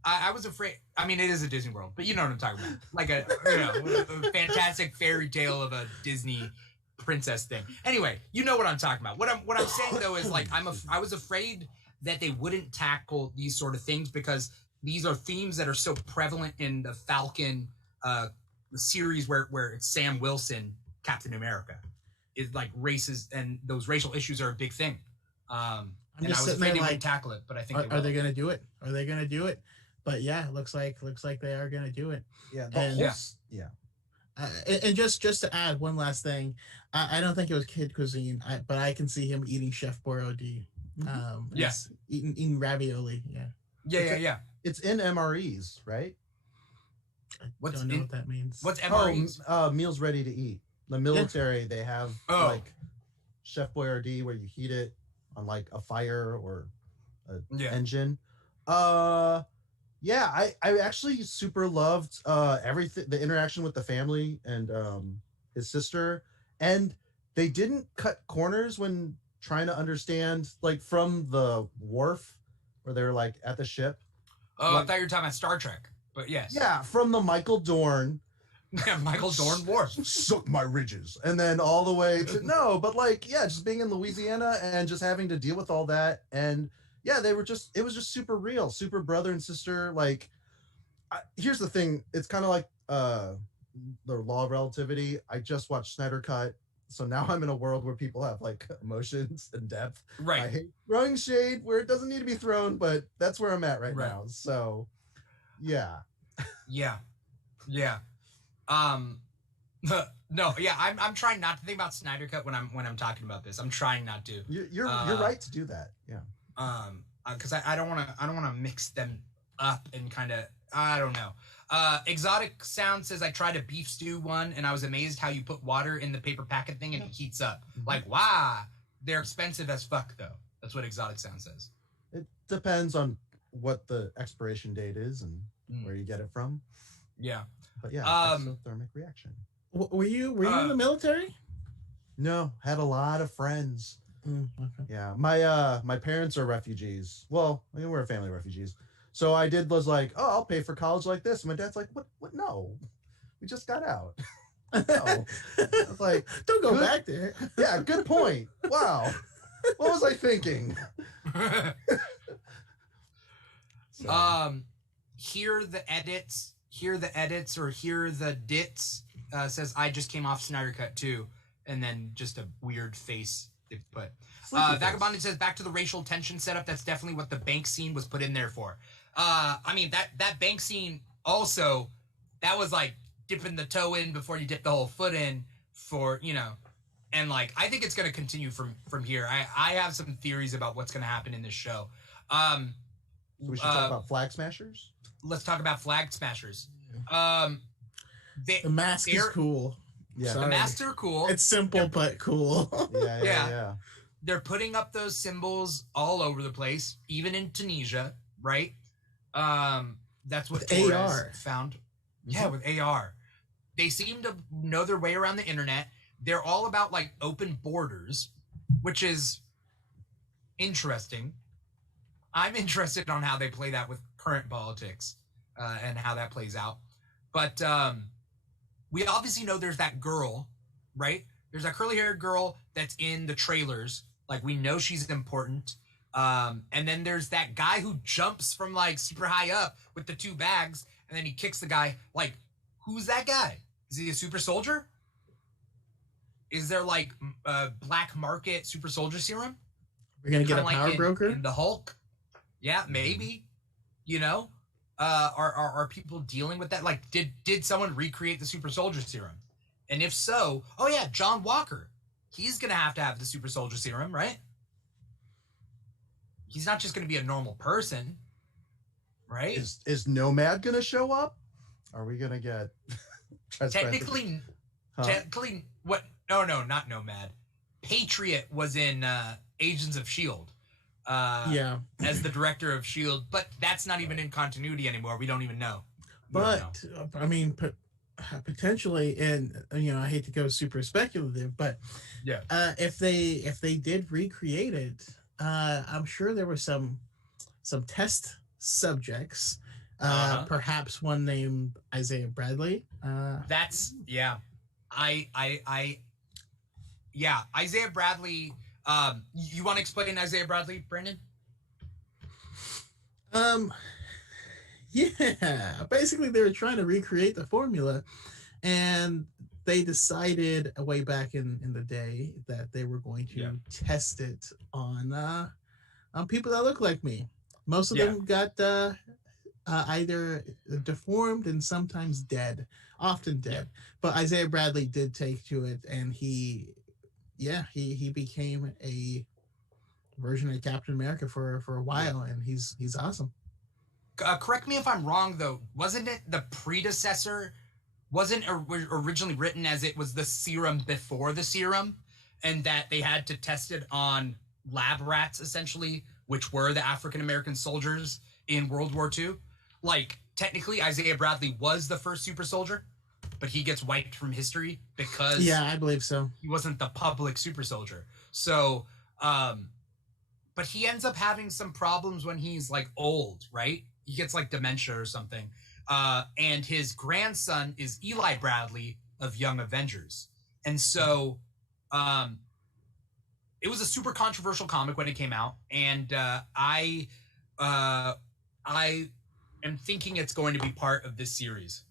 I was afraid. I mean, it is a Disney World, but you know what I'm talking about. Like a fantastic fairy tale of a Disney princess thing. Anyway, you know what I'm talking about. What I'm saying though is like I was afraid that they wouldn't tackle these sort of things because these are themes that are so prevalent in the Falcon series where it's Sam Wilson, Captain America, is like races and those racial issues are a big thing. And I was afraid they wouldn't tackle it, but I think are they going to do it? Are they going to do it? But yeah, looks like they are going to do it. Yeah. And just to add one last thing, I don't think it was kid cuisine, but I can see him eating Chef Boyardee. Yes, eating ravioli. Yeah. It's in MREs, right? I don't know what that means. What's MREs? Meals ready to eat. The military, they have like Chef Boyardee where you heat it on like a fire or an engine. I actually super loved everything, the interaction with the family and his sister, and they didn't cut corners when trying to understand, like, from the wharf where they're like at the ship. Oh, like, I thought you were talking about Star Trek, but yes. Yeah, from the Michael Dorn. Yeah, Michael Dorn wharf. Suck my ridges. And then all the way to, no, but like, yeah, just being in Louisiana and just having to deal with all that. And yeah, it was just super real, super brother and sister. Like, here's the thing. It's kind of like the law of relativity. I just watched Snyder Cut. So now I'm in a world where people have like emotions and depth. Right. I hate throwing shade where it doesn't need to be thrown, but that's where I'm at right now. So yeah. Yeah. I'm trying not to think about Snyder Cut when I'm talking about this. I'm trying not to. You're right to do that. Yeah. Because I don't want to mix them up and kind of, I don't know. Exotic Sound says, I tried a beef stew one and I was amazed how you put water in the paper packet thing and it heats up. Like, wow, they're expensive as fuck though. That's what Exotic Sound says. It depends on what the expiration date is and where you get it from. Yeah. But yeah, exothermic reaction. Were you in the military? No, had a lot of friends. Okay. Yeah, my parents are refugees. Well, I mean, we're a family of refugees. So was like, oh, I'll pay for college like this. And my dad's like, what? No, we just got out. No. I was like, don't go back there. Yeah, good point. Wow, what was I thinking? Hear the edits, or hear the dits. Says I just came off Snyder Cut too, and then just a weird face they put. Vagabonded says back to the racial tension setup. That's definitely what the bank scene was put in there for. I mean that bank scene also, that was like dipping the toe in before you dip the whole foot in for, and like I think it's gonna continue from here. I have some theories about what's gonna happen in this show. So we should talk about Flag Smashers. Let's talk about Flag Smashers. The mask is cool. Yeah, the masks are cool. It's simple but cool. Yeah. They're putting up those symbols all over the place, even in Tunisia, right? That's what Torres AR found. Yeah, with AR. They seem to know their way around the internet. They're all about like open borders, which is interesting. I'm interested on how they play that with current politics and how that plays out. But we obviously know there's that girl, right? There's that curly-haired girl that's in the trailers. Like, we know she's important. And then there's that guy who jumps from, like, super high up with the 2 bags, and then he kicks the guy. Like, who's that guy? Is he a super soldier? Is there, like, black market super soldier serum? We're going to get a like power broker? In the Hulk? Yeah, maybe. Are people dealing with that? Like, did someone recreate the super soldier serum? And if so, oh yeah, John Walker. He's going to have the super soldier serum, right? He's not just going to be a normal person, right? Is Nomad going to show up? Are we going to get... Technically, what? No, not Nomad. Patriot was in Agents of S.H.I.E.L.D. As the director of S.H.I.E.L.D., but that's not even in continuity anymore. We don't even know. But, I mean... potentially, and I hate to go super speculative, but yeah, if they did recreate it, I'm sure there were some test subjects, perhaps one named Isaiah Bradley. That's Isaiah Bradley. You want to explain Isaiah Bradley, Brandon? Yeah, basically they were trying to recreate the formula, and they decided way back in the day that they were going to test it on people that look like me. Most of them got either deformed and sometimes dead, often dead. But Isaiah Bradley did take to it, and he became a version of Captain America for a while, and he's awesome. Correct me if I'm wrong, though. Wasn't it the predecessor? Wasn't originally written as it was the serum before the serum, and that they had to test it on lab rats, essentially, which were the African American soldiers in World War II? Like, technically, Isaiah Bradley was the first super soldier, but he gets wiped from history because... Yeah, I believe so. He wasn't the public super soldier. So, but he ends up having some problems when he's, like, old, right? He gets, like, dementia or something. And his grandson is Eli Bradley of Young Avengers. And so, it was a super controversial comic when it came out. And I am thinking it's going to be part of this series.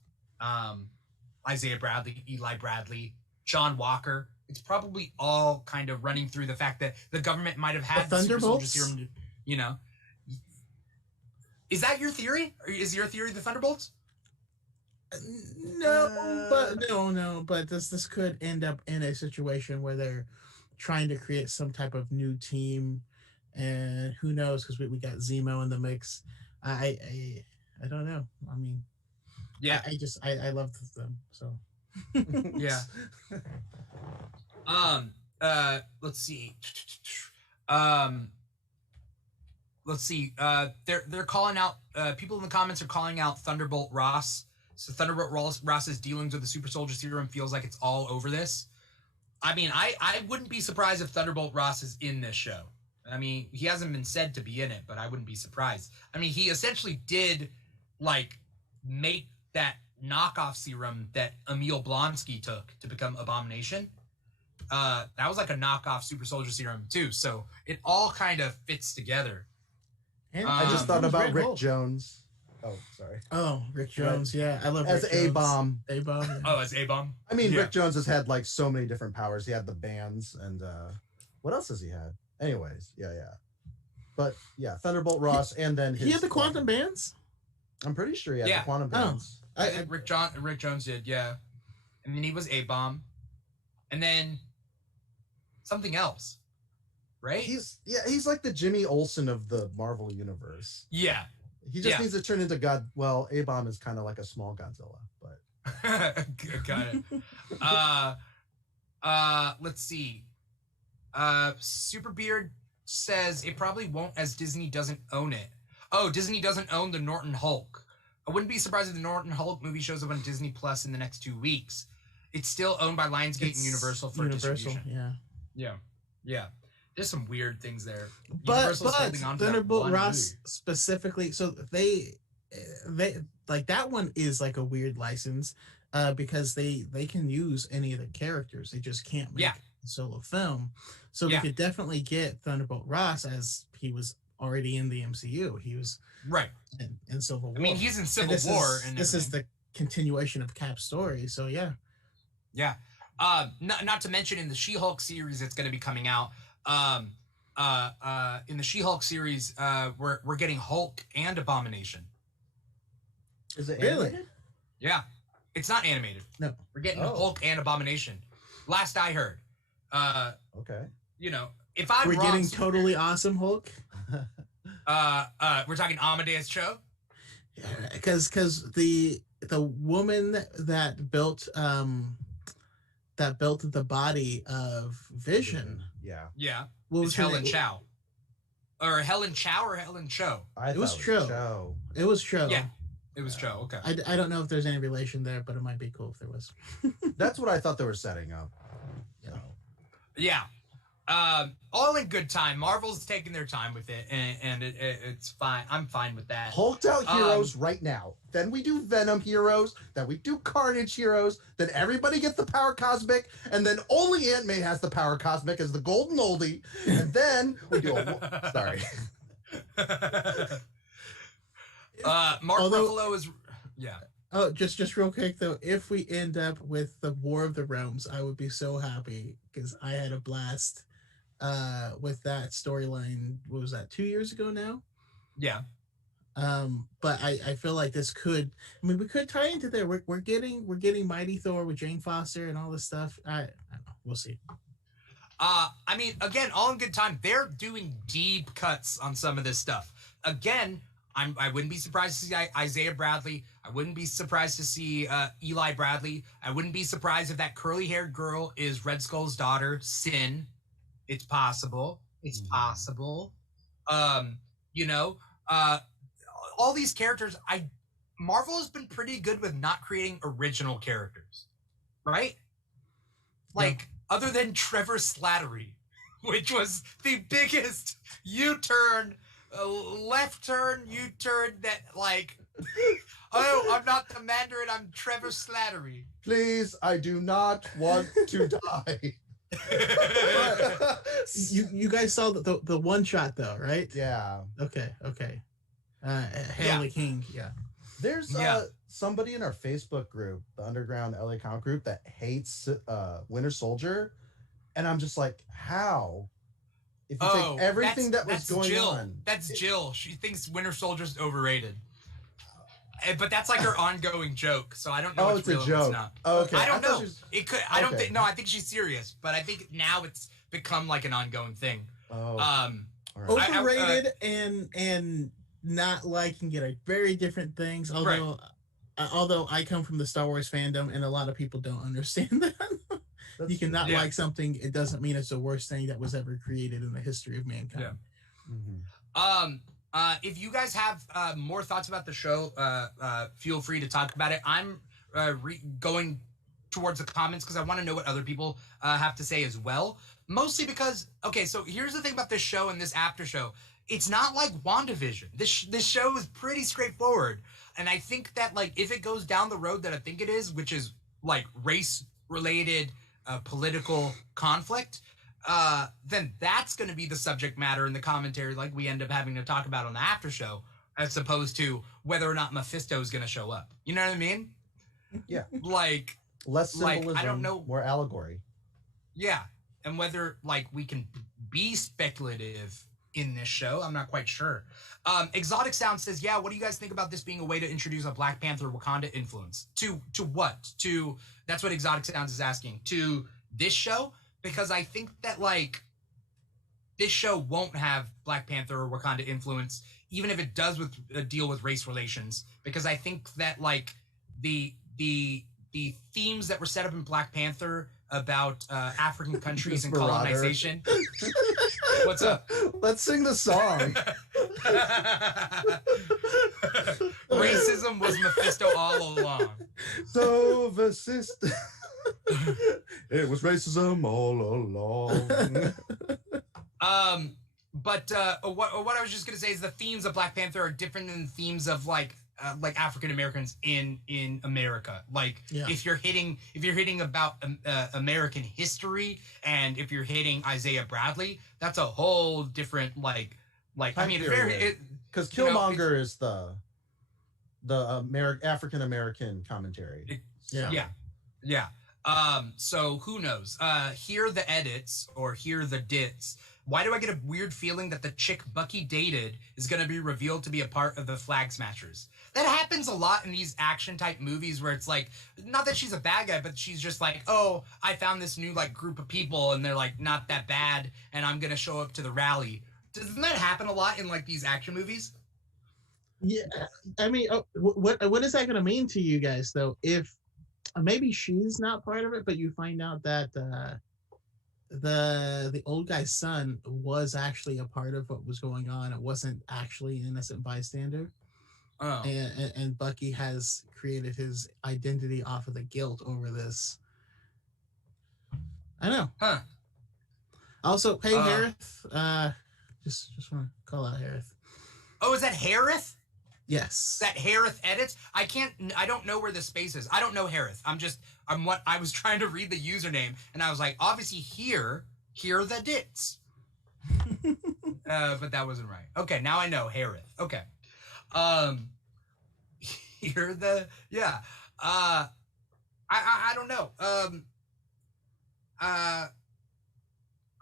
Isaiah Bradley, Eli Bradley, John Walker. It's probably all kind of running through the fact that the government might have had the super soldier serum, you know. Is that your theory? Or is your theory the Thunderbolts? No, but this could end up in a situation where they're trying to create some type of new team, and who knows, because we got Zemo in the mix. I don't know. I mean, yeah, I love them, so yeah. Let's see. They're calling out. People in the comments are calling out Thunderbolt Ross. So Thunderbolt Ross's dealings with the super soldier serum feels like it's all over this. I mean, I wouldn't be surprised if Thunderbolt Ross is in this show. I mean, he hasn't been said to be in it, but I wouldn't be surprised. I mean, he essentially did, like, make that knockoff serum that Emil Blonsky took to become Abomination. That was like a knockoff super soldier serum, too. So it all kind of fits together. And I just thought about Rick Jones. Oh, sorry. Oh, Rick Jones. Yeah, I love Rick as A-Bomb. A-Bomb. Yeah. Oh, as A-Bomb. I mean, Rick Jones has had like so many different powers. He had the bands, and what else has he had? Anyways, yeah. But yeah, Thunderbolt Ross, and then he had the quantum bands. I'm pretty sure he had the quantum bands. I think Rick Jones did, yeah. And then he was A-Bomb, and then something else, right? He's like the Jimmy Olsen of the Marvel universe. Yeah. He just needs to turn into God. Well, A-Bomb is kind of like a small Godzilla, but got it. Let's see. Superbeard says it probably won't, as Disney doesn't own it. Oh, Disney doesn't own the Norton Hulk. I wouldn't be surprised if the Norton Hulk movie shows up on Disney Plus in the next 2 weeks. It's still owned by Lionsgate and Universal for distribution. Yeah. There's some weird things there. But Thunderbolt Ross specifically, so they like that one is like a weird license because they can use any of the characters. They just can't make a solo film. So we could definitely get Thunderbolt Ross, as he was already in the MCU. He was in Civil War. I mean, he's in Civil War. This is the continuation of Cap's story. So yeah. Not to mention in the She-Hulk series that's going to be coming out. In the She-Hulk series, we're getting Hulk and Abomination. Is it really? Animated? Yeah, it's not animated. No, we're getting Hulk and Abomination. Last I heard. Okay. You know, if I'm wrong, getting totally awesome Hulk. We're talking Amadeus Cho. Because the woman that built the body of Vision. Yeah. Was Helen Chow. Or Helen Chow or Helen Cho? It was Cho. It was Cho. Yeah. It was Cho. Okay. I don't know if there's any relation there, but it might be cool if there was. That's what I thought they were setting up. Yeah. All in good time. Marvel's taking their time with it, and it's fine. I'm fine with that. Hulked out heroes right now. Then we do Venom heroes. Then we do Carnage heroes. Then everybody gets the power cosmic, and then only Aunt May has the power cosmic as the golden oldie. And then we do a sorry. Mark Ruffalo is Oh, just real quick though, if we end up with the War of the Realms, I would be so happy because I had a blast with that storyline. What was that? 2 years ago now. Yeah. But I feel like this could. I mean, we could tie into there. We're getting Mighty Thor with Jane Foster and all this stuff. I don't know. We'll see. I mean, again, all in good time. They're doing deep cuts on some of this stuff. Again, I wouldn't be surprised to see Isaiah Bradley. I wouldn't be surprised to see Eli Bradley. I wouldn't be surprised if that curly-haired girl is Red Skull's daughter, Sin. It's possible. It's possible. You know, all these characters, Marvel has been pretty good with not creating original characters, right? Like, other than Trevor Slattery, which was the biggest U-turn, left turn, U-turn that, like, oh, I'm not Commander and I'm Trevor Slattery. Please, I do not want to die. You guys saw the one shot though, right? Yeah. Okay. Hail the King. Yeah. There's somebody in our Facebook group, the Underground LA Comic Group, that hates Winter Soldier, and I'm just like, how? If you take everything that was going on. That's Jill. She thinks Winter Soldier's overrated. But that's like her ongoing joke, so I don't know. Oh, it's a joke. Not. Oh, okay. I don't know. It could. I don't Okay. think. No, I think she's serious. But I think now it's become like an ongoing thing. Oh. Overrated and not liking it are very different things. Although I come from the Star Wars fandom, and a lot of people don't understand that. You cannot like something; it doesn't mean it's the worst thing that was ever created in the history of mankind. Yeah. If you guys have more thoughts about the show, feel free to talk about it. I'm going towards the comments because I want to know what other people have to say as well. Mostly because, okay, so here's the thing about this show and this after show. It's not like WandaVision. This show is pretty straightforward. And I think that, like, if it goes down the road that I think it is, which is, like, race-related political conflict, then that's going to be the subject matter in the commentary, like we end up having to talk about on the after show, as opposed to whether or not Mephisto is going to show up. You know what I mean? Yeah. Like less symbolism, I don't know, more allegory. Yeah, and whether like we can be speculative in this show, I'm not quite sure. Exotic Sound says, "Yeah, what do you guys think about this being a way to introduce a Black Panther Wakanda influence to what? To that's what Exotic Sounds is asking to this show." Because I think that, like, this show won't have Black Panther or Wakanda influence, even if it does deal with race relations. Because I think that, like, the themes that were set up in Black Panther about African countries and colonization. What's up? Let's sing the song. Racism was Mephisto all along. So the it was racism all along. But what I was just gonna say is the themes of Black Panther are different than the themes of like African Americans in America. Like if you're hitting about American history, and if you're hitting Isaiah Bradley, that's a whole different like I mean, because Killmonger is the African American commentary. Yeah. So who knows? Hear the edits or hear the dits. Why do I get a weird feeling that the chick Bucky dated is going to be revealed to be a part of the Flag Smashers? That happens a lot in these action type movies where it's like, not that she's a bad guy, but she's just like, oh, I found this new like group of people and they're like not that bad and I'm going to show up to the rally. Doesn't that happen a lot in like these action movies? Yeah. I mean, what is that going to mean to you guys though? If maybe she's not part of it, but you find out that the old guy's son was actually a part of what was going on. It wasn't actually an innocent bystander. Oh. And Bucky has created his identity off of the guilt over this. I know. Huh. Also, hey, Harith. Just want to call out Harith. Oh, is that Harith? Yes. That Harith edits? I don't know where the space is. I don't know Harith. I was trying to read the username and I was like, obviously here the dits. But that wasn't right. Okay, now I know Harith. Okay. Here the, yeah. I don't know.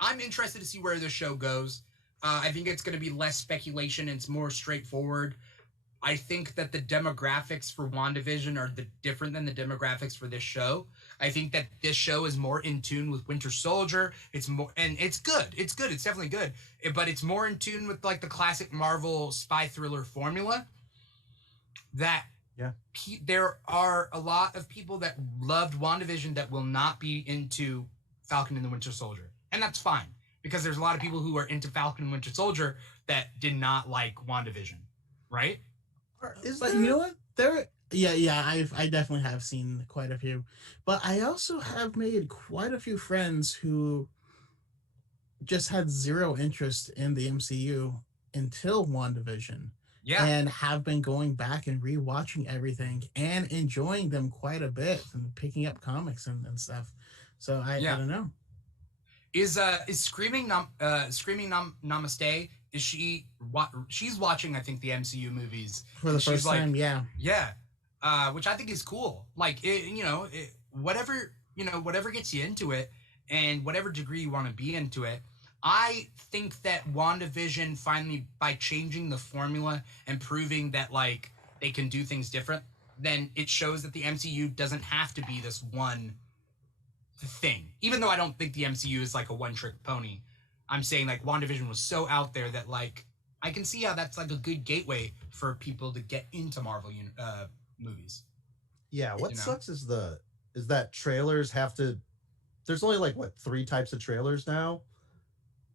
I'm interested to see where the show goes. I think it's going to be less speculation and it's more straightforward. I think that the demographics for WandaVision are different than the demographics for this show. I think that this show is more in tune with Winter Soldier. It's more, and it's good. It's good. It's definitely good. But it's more in tune with like the classic Marvel spy thriller formula. That there are a lot of people that loved WandaVision that will not be into Falcon and the Winter Soldier, and that's fine because there's a lot of people who are into Falcon and Winter Soldier that did not like WandaVision, right? You know what? I definitely have seen quite a few, but I also have made quite a few friends who just had zero interest in the MCU until WandaVision. Yeah. And have been going back and rewatching everything and enjoying them quite a bit and picking up comics and stuff. So I don't know. Is Screaming Namaste? Is she's watching? I think the MCU movies for the first time. Yeah. Which I think is cool. Like whatever gets you into it, and whatever degree you want to be into it. I think that WandaVision finally, by changing the formula and proving that like they can do things different, then it shows that the MCU doesn't have to be this one thing. Even though I don't think the MCU is like a one-trick pony, I'm saying like WandaVision was so out there that like I can see how that's like a good gateway for people to get into Marvel movies. Yeah, what sucks is that trailers have to. There's only like 3 types of trailers now.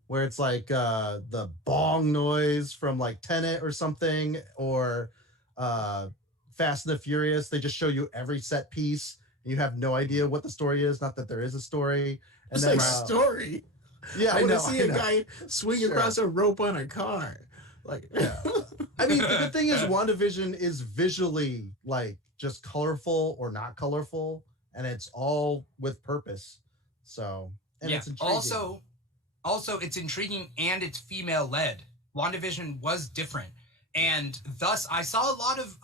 Where it's like the bong noise from like Tenet or something, or Fast and the Furious. They just show you every set piece, and you have no idea what the story is. Not that there is a story. And it's then like story. Yeah, I want to see a guy swing across a rope on a car. Like, I mean, the good thing is WandaVision is visually like just colorful or not colorful, and it's all with purpose. So, and it's intriguing. Also, it's intriguing and it's female-led. WandaVision was different, and thus I saw a lot of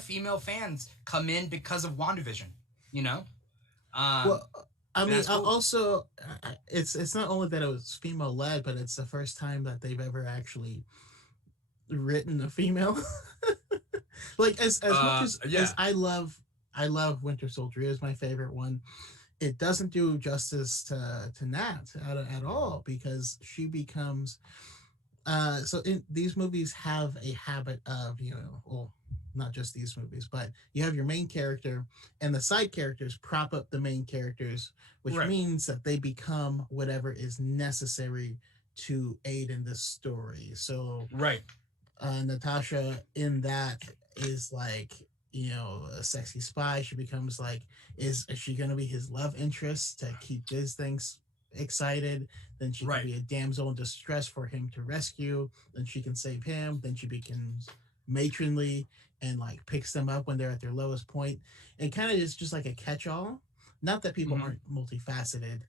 female fans come in because of WandaVision. You know, well, I mean, cool. Also, it's not only that it was female-led, but it's the first time that they've ever actually written a female. Like as much as I love Winter Soldier, is my favorite one. It doesn't do justice to Nat at all, because she becomes so in these movies have a habit of, well, not just these movies, but you have your main character and the side characters prop up the main characters, which means that they become whatever is necessary to aid in this story. So Natasha in that is like, a sexy spy. She becomes like, is she going to be his love interest to keep these things excited? Then she can be a damsel in distress for him to rescue. Then she can save him. Then she becomes matronly and like picks them up when they're at their lowest point. And kind of is just like a catch-all. Not that people aren't multifaceted,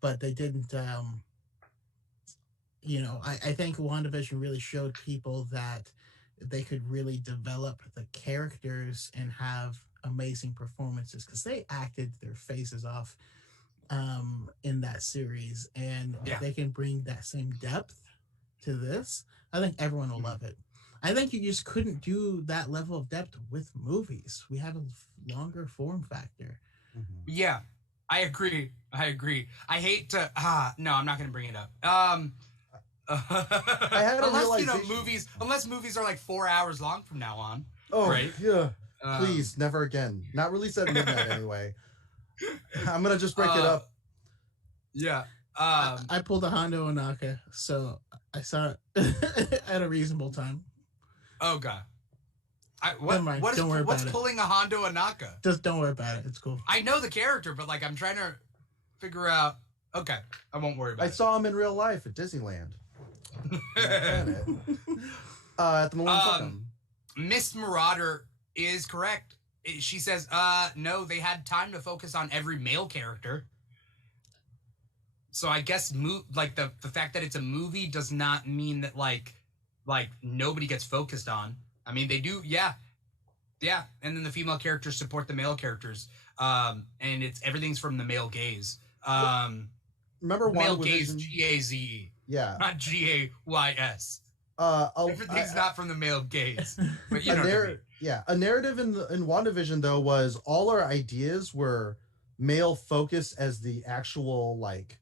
but they didn't. I think WandaVision really showed people that they could really develop the characters and have amazing performances, because they acted their faces off in that series, and if they can bring that same depth to this, I think everyone will love it. I think you just couldn't do that level of depth with movies. We have a longer form factor. Yeah, I agree. I hate to no, I'm not gonna bring it up. I had a realization. Unless movies are like 4 hours long from now on. Oh, right? Yeah. Please, never again. Not released at midnight anyway. I'm gonna just break it up. Yeah. I pulled a Hondo Onaka, so I saw it at a reasonable time. Oh god. What's pulling a Hondo Onaka? Just don't worry about it. It's cool. I know the character, but like I'm trying to figure out. Okay, I won't worry about it. I saw him in real life at Disneyland. At the moment. Miss Marauder is correct. She says, no, they had time to focus on every male character. So I guess the fact that it's a movie does not mean that like nobody gets focused on. I mean, they do, yeah. And then the female characters support the male characters, and everything's from the male gaze. remember Male gaze, WandaVision? G-A-Z-E. Yeah. Not G-A-Y-S. Everything's not from the male gaze. But you know what I mean. Yeah, a narrative in WandaVision though was all our ideas were male focused as the actual like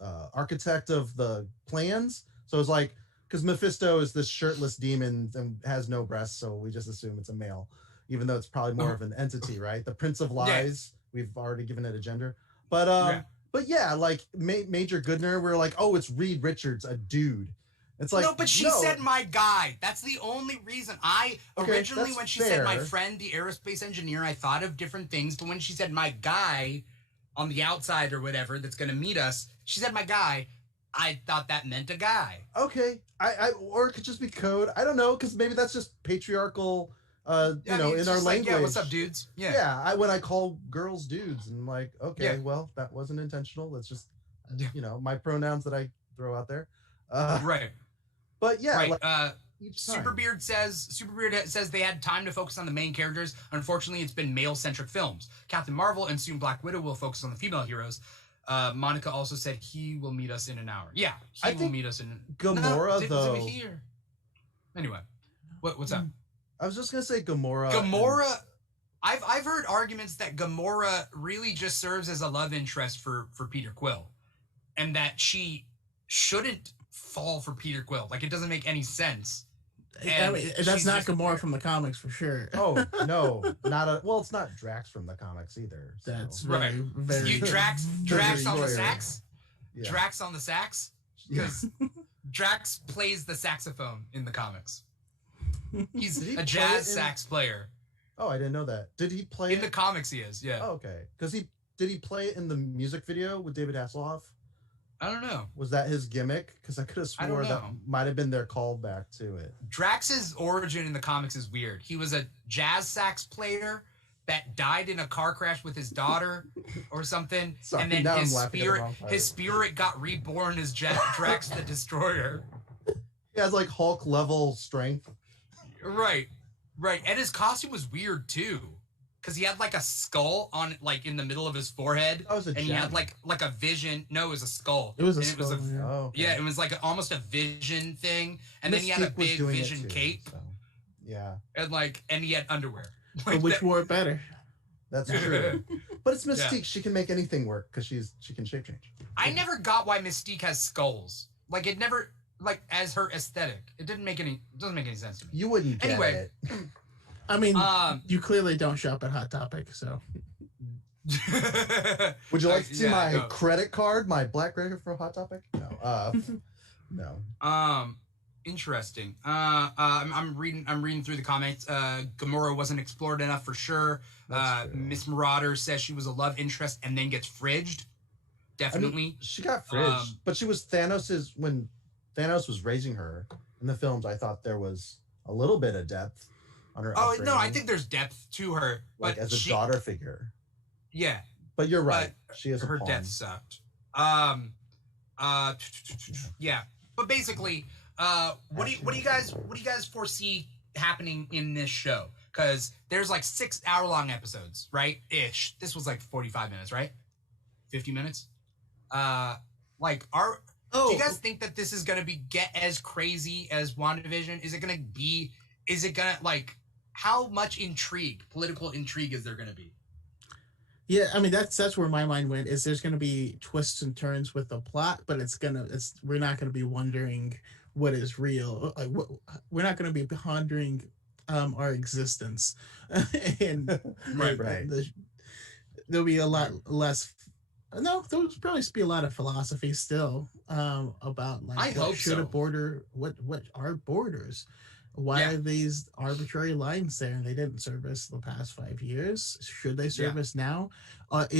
architect of the plans. So it's like because Mephisto is this shirtless demon and has no breasts, so we just assume it's a male, even though it's probably more of an entity, right? The Prince of Lies, we've already given it a gender, but yeah, like Major Goodner, we're like, oh, it's Reed Richards, a dude. It's like no, but she said my guy. That's the only reason. Originally when she said my friend, the aerospace engineer, I thought of different things. But when she said my guy on the outside or whatever that's going to meet us, she said my guy. I thought that meant a guy. Okay, or it could just be code. I don't know, because maybe that's just patriarchal. In our language. Yeah, what's up, dudes? Yeah. When I call girls dudes, and I'm like, okay, well, that wasn't intentional. That's just, my pronouns that I throw out there. Right. But yeah, right. Like, Superbeard says they had time to focus on the main characters. Unfortunately, it's been male-centric films. Captain Marvel and soon Black Widow will focus on the female heroes. Monica also said he will meet us in an hour. Yeah, he will meet us in. Gamora though. Here. Anyway, what's up? I was just gonna say Gamora. Gamora. I've heard arguments that Gamora really just serves as a love interest for Peter Quill, and that she shouldn't fall for Peter Quill. Like, it doesn't make any sense. I mean, that's not Gamora from the comics for sure. Oh no, it's not Drax from the comics either. So. That's right. Very Drax on the sax. Yeah. Drax on the sax, because Drax plays the saxophone in the comics. He's a jazz sax player. Oh, I didn't know that. Did he play in the comics? He is. Yeah. Oh, okay. Because did he play it in the music video with David Hasselhoff? I don't know. Was that his gimmick? Because I could have swore that might have been their callback to it. Drax's origin in the comics is weird. He was a jazz sax player that died in a car crash with his daughter or something. Sorry, and then now his spirit got reborn as Drax the Destroyer. He has like Hulk level strength. Right. And his costume was weird too. Because he had like a skull on like in the middle of his forehead. Oh, it was a and he had like a vision. No, it was a skull. It was a skull. Yeah, it was like almost a vision thing. And then he had a big vision cape. So, yeah. And he had underwear. But which wore it better? That's true. But it's Mystique. Yeah. She can make anything work because she can shape change. I never got why Mystique has skulls. Like it never as her aesthetic. It doesn't make any sense to me. You wouldn't get it. I mean, you clearly don't shop at Hot Topic, so. Would you like to see my credit card, my black credit for Hot Topic? No. No. Interesting. I'm reading through the comments. Gamora wasn't explored enough for sure. Miss Marauder says she was a love interest and then gets fridged. Definitely. I mean, she got fridged, but she was when Thanos was raising her in the films. I thought there was a little bit of depth on her. Oh no, I think there's depth to her, like as a daughter figure. Yeah, but you're right. She is her death sucked. Yeah, but basically, what do you guys foresee happening in this show? Because there's like 6 hour-long episodes, right? Ish. This was like 45 minutes, right? 50 minutes. Do you guys think that this is gonna get as crazy as WandaVision? Is it gonna how much political intrigue is there gonna be? Yeah, I mean that's where my mind went. Is there's gonna be twists and turns with the plot, but we're not gonna be wondering what is real. We're not gonna be pondering our existence, and right. There'll be a lot less. No, there'll probably be a lot of philosophy still about a border, what are borders? Why are these arbitrary lines there? And they didn't serve us the past 5 years. Should they serve us now?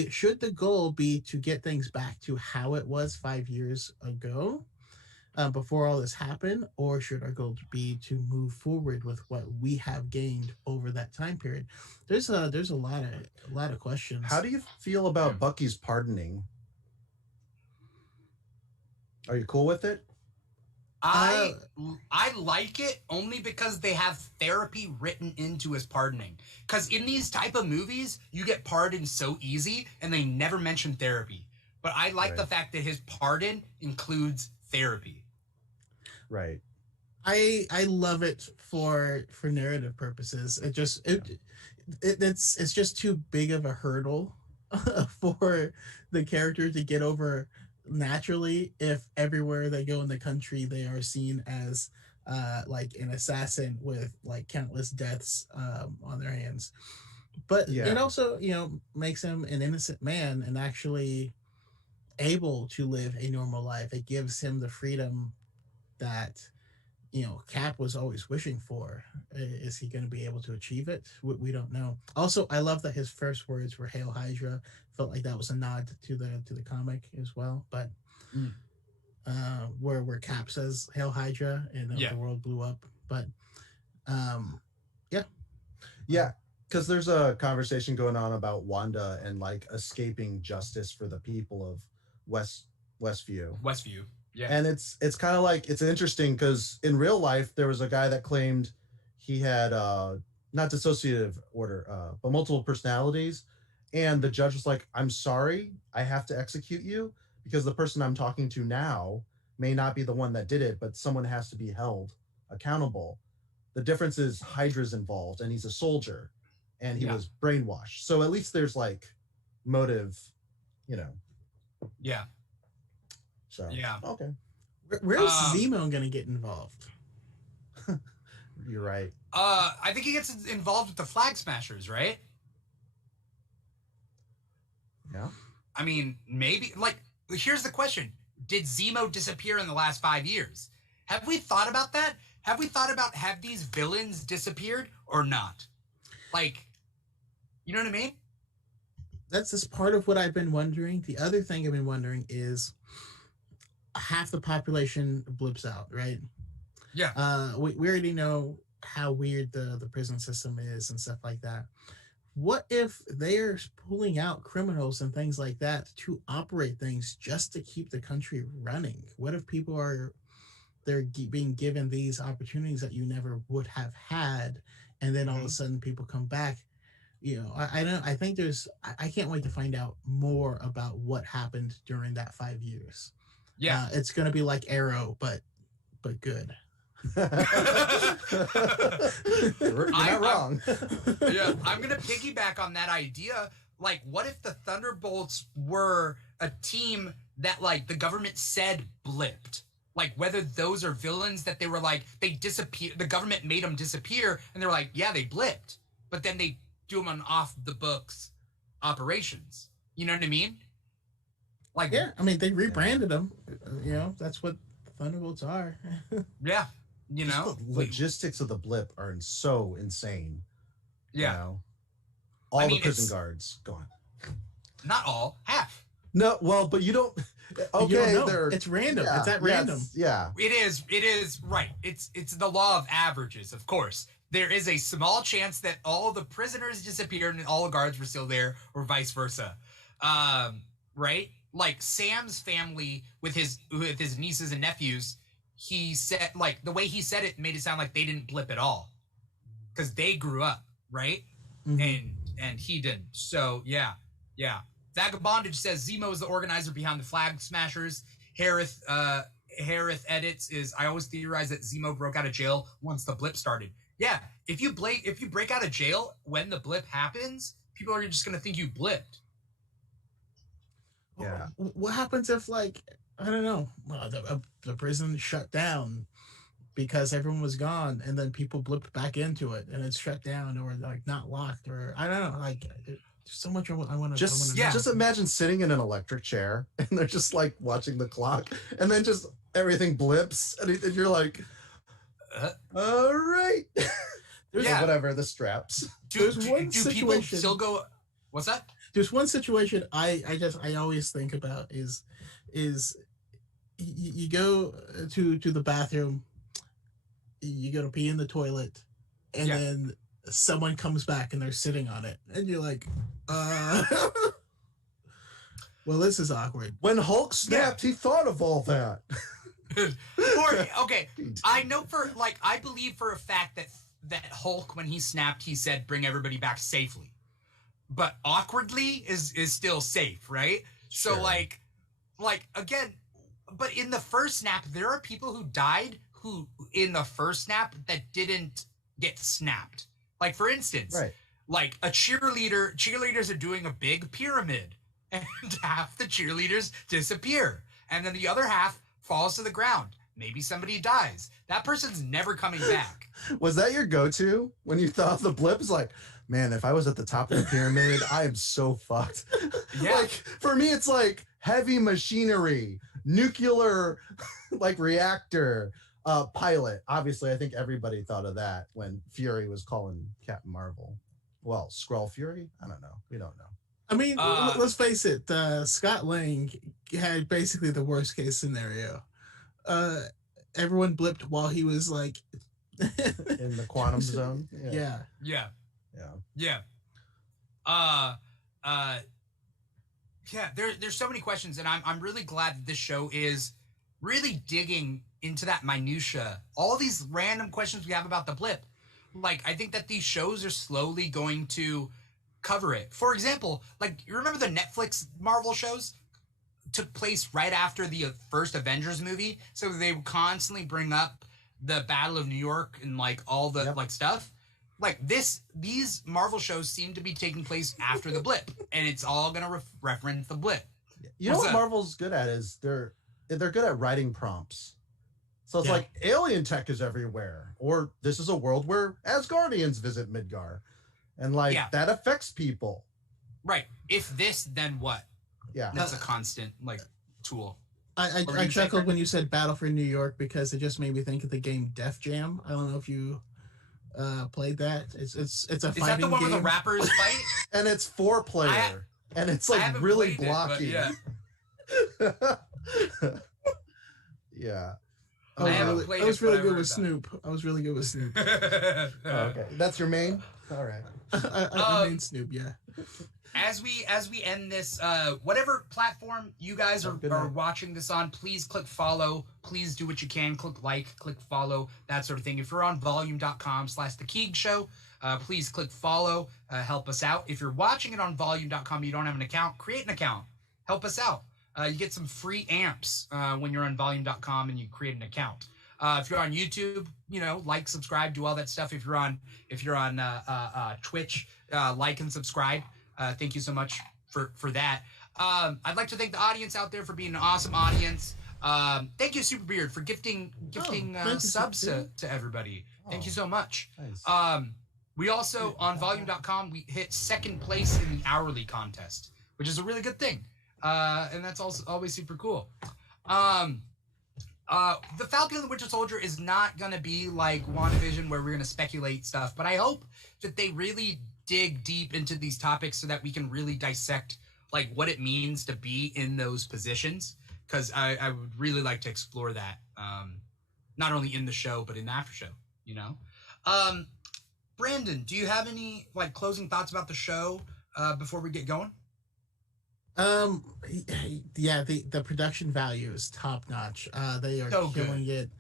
Should the goal be to get things back to how it was 5 years ago, before all this happened, or should our goal be to move forward with what we have gained over that time period? There's a lot of questions. How do you feel about Bucky's pardoning? Are you cool with it? I like it only because they have therapy written into his pardoning. Because in these type of movies, you get pardoned so easy, and they never mention therapy. But I like the fact that his pardon includes therapy. Right. I love it for narrative purposes. It's just too big of a hurdle for the character to get over naturally if everywhere they go in the country they are seen as like an assassin with like countless deaths on their hands. But it also, makes him an innocent man and actually able to live a normal life. It gives him the freedom that Cap was always wishing for. Is he going to be able to achieve it? We don't know. Also, I love that his first words were "Hail Hydra." Felt like that was a nod to the comic as well. But where Cap says "Hail Hydra" and the world blew up. But because there's a conversation going on about Wanda and like escaping justice for the people of Westview. Yeah. And it's kind of like, it's interesting because in real life, there was a guy that claimed he had not dissociative order, but multiple personalities. And the judge was like, I'm sorry, I have to execute you because the person I'm talking to now may not be the one that did it, but someone has to be held accountable. The difference is Hydra's involved and he's a soldier and he was brainwashed. So at least there's like motive, Yeah. So okay. Where's Zemo gonna get involved? You're right. I think he gets involved with the Flag Smashers, right? Yeah. I mean, maybe. Like, here's the question: did Zemo disappear in the last 5 years? Have we thought about that? Have we thought about have these villains disappeared or not? Like, you know what I mean? That's just part of what I've been wondering. The other thing I've been wondering is half the population blips out, right? Yeah. We already know how weird the prison system is and stuff like that. What if they're pulling out criminals and things like that to operate things just to keep the country running? What if people they're being given these opportunities that you never would have had, and then all of a sudden people come back? I think I can't wait to find out more about what happened during that 5 years. Yeah, it's gonna be like Arrow, but good. You're not wrong. I'm gonna piggyback on that idea. Like, what if the Thunderbolts were a team that, like, the government said blipped? Like, whether those are villains that they were like, they disappear, the government made them disappear, and they were like, yeah, they blipped, but then they do them on off the books operations. You know what I mean? Like, yeah, I mean, they rebranded them. That's what Thunderbolts are. Yeah, the logistics of the blip are so insane. Yeah, all the prison guards gone. Not all, half. No, well, but you don't. Okay, it's random. It's at random. It is right. It's the law of averages, of course. There is a small chance that all the prisoners disappeared and all the guards were still there, or vice versa. Right? Like Sam's family with his nieces and nephews, he said, like, the way he said it made it sound like they didn't blip at all, because they grew up, right? Mm-hmm. And he didn't. So yeah. Vagabondage says Zemo is the organizer behind the Flag Smashers. Harith edits is, I always theorized that Zemo broke out of jail once the blip started. Yeah, if you break out of jail when the blip happens, people are just gonna think you blipped. Yeah. What happens if, like, I don't know, the prison shut down because everyone was gone, and then people blipped back into it and it's shut down, or like not locked, or I don't know, like. There's so much I want to just imagine sitting in an electric chair and they're just like watching the clock, and then just everything blips, and you're like, all right. Whatever, the straps. There's one situation. People still go? What's that? There's one situation I always think about is you go to the bathroom, you go to pee in the toilet, and then someone comes back and they're sitting on it, and you're like, well, this is awkward. When Hulk snapped, he thought of all that. Okay, I know I believe for a fact that Hulk, when he snapped, he said, bring everybody back safely. But awkwardly is still safe, right? Sure. So, like, like, again, but in the first snap, there are people who died who in the first snap that didn't get snapped. Like, for instance, like a cheerleaders are doing a big pyramid and half the cheerleaders disappear. And then the other half falls to the ground. Maybe somebody dies. That person's never coming back. Was that your go-to when you thought the blip? Is like, man, if I was at the top of the pyramid, I am so fucked. Yeah. Like, for me, it's like heavy machinery, nuclear, like reactor, pilot. Obviously, I think everybody thought of that when Fury was calling Captain Marvel. Well, Skrull Fury? I don't know. We don't know. I mean, let's face it. Scott Lang had basically the worst case scenario. Everyone blipped while he was like in the quantum zone. Yeah. There's so many questions, and I'm really glad that this show is really digging into that minutia. All these random questions we have about the blip. Like, I think that these shows are slowly going to cover it. For example, like, you remember the Netflix Marvel shows took place right after the first Avengers movie, so they would constantly bring up the Battle of New York and like all the like stuff. Like these Marvel shows seem to be taking place after the blip, and it's all gonna reference the blip. You know what Marvel's good at is they're good at writing prompts. So it's like alien tech is everywhere, or this is a world where Asgardians visit Midgar, and like that affects people. Right. If this, then what? Yeah. That's a constant like tool. I chuckled when you said Battle for New York because it just made me think of the game Def Jam. I don't know if you played that. It's a fighting game. Is that the one where the rappers fight? And it's 4-player. And it's like really blocky. Yeah. I was really good with Snoop. Okay. That's your main? All right. I mean Snoop, yeah. As we end this, whatever platform you guys are watching this on, please click follow. Please do what you can. Click like, click follow, that sort of thing. If you're on volume.com/The Keeg Show, please click follow. Help us out. If you're watching it on volume.com, you don't have an account, create an account. Help us out. You get some free amps when you're on volume.com and you create an account. If you're on YouTube, like, subscribe, do all that stuff. If you're on Twitch, like and subscribe. Thank you so much for that. I'd like to thank the audience out there for being an awesome audience. Thank you, Superbeard, for gifting subs to everybody. Thank you so much. Nice. We also, on volume.com, we hit second place in the hourly contest, which is a really good thing. And that's also always super cool. The Falcon and the Winter Soldier is not going to be like WandaVision where we're going to speculate stuff, but I hope that they really dig deep into these topics so that we can really dissect like what it means to be in those positions, because I would really like to explore that, not only in the show but in the after show. Brandon, do you have any like closing thoughts about the show before we get going? Yeah, the production value is top notch. They are so killing it.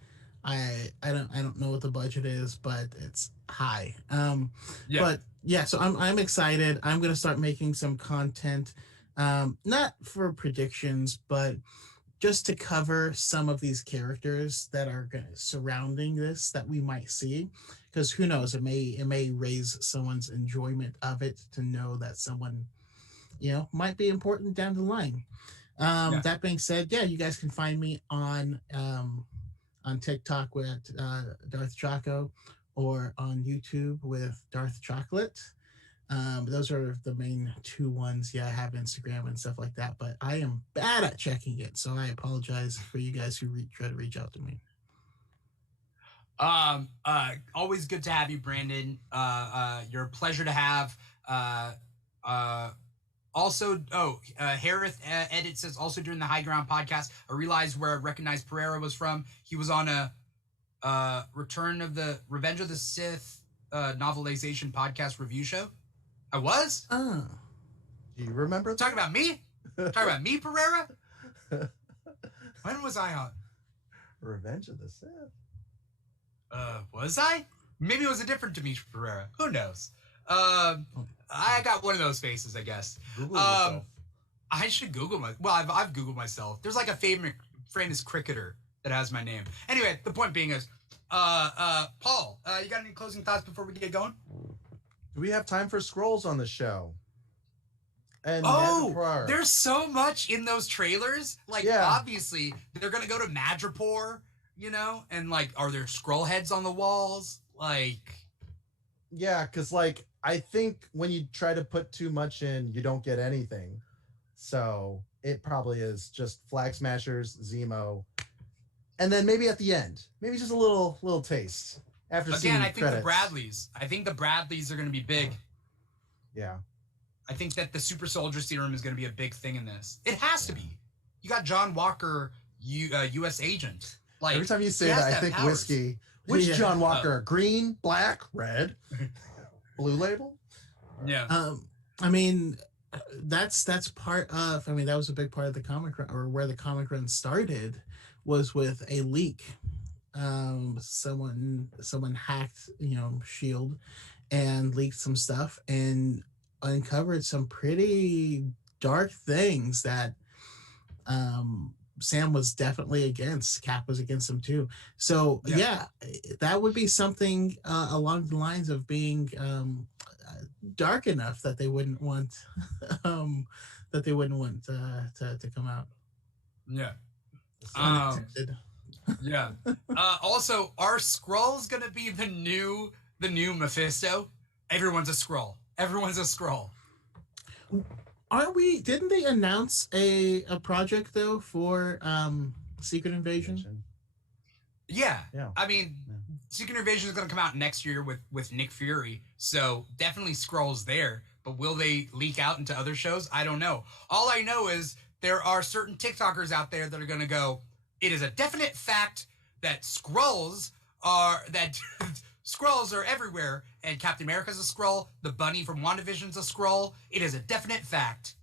I don't know what the budget is, but it's high. But yeah, so I'm excited. I'm gonna start making some content, not for predictions, but just to cover some of these characters that are surrounding this that we might see, because who knows, it may raise someone's enjoyment of it to know that someone might be important down the line. That being said, you guys can find me on TikTok with Darth Choco, or on YouTube with Darth Chocolate. Those are the main two ones. I have Instagram and stuff like that, but I am bad at checking it, so I apologize for you guys who try to reach out to me. Always good to have you, Brandon. You're a pleasure to have. Also, Harith Edit says, also during the High Ground podcast, I realized where I recognized Pereira was from. He was on a Revenge of the Sith novelization podcast review show. I was? Do you remember? Talking about me? Talking about me, Pereira? When was I on? Revenge of the Sith. Was I? Maybe it was a different Dimitri Pereira. Who knows? I got one of those faces, I guess. I should Google I've Googled myself. There's like a famous cricketer that has my name. Anyway, the point being is, Paul, you got any closing thoughts before we get going? Do we have time for scrolls on the show? And there's so much in those trailers. Like, obviously, they're gonna go to Madripoor, you know, and like, are there scroll heads on the walls? Like, yeah, because like I think when you try to put too much in, you don't get anything. So it probably is just Flag Smashers, Zemo, and then maybe at the end, maybe just a little taste after seeing I think credits. the Bradleys are gonna be big. Yeah. I think that the super soldier serum is going to be a big thing in this. It has to be. You got John Walker, U.S. agent. Like, every time you say that, I think powers. Whiskey. Which John Walker? Green, black, red, blue label? Yeah. I mean, that's part of. I mean, that was a big part of the comic run, or where the comic run started, was with a leak. Someone hacked, Shield, and leaked some stuff and uncovered some pretty dark things that Sam was definitely against. Cap was against them too. So yeah, that would be something along the lines of being dark enough that they wouldn't want to come out. Yeah. Yeah. Also, are Skrulls gonna be the new Mephisto? Everyone's a Skrull. Everyone's a Skrull. Didn't they announce a project though for Secret Invasion? Yeah. I mean, Secret Invasion is going to come out next year with Nick Fury, so definitely Skrulls there. But will they leak out into other shows? I don't know. All I know is there are certain TikTokers out there that are going to go, it is a definite fact that Skrulls are everywhere, and Captain America's a Skrull, the bunny from WandaVision's a Skrull. It is a definite fact.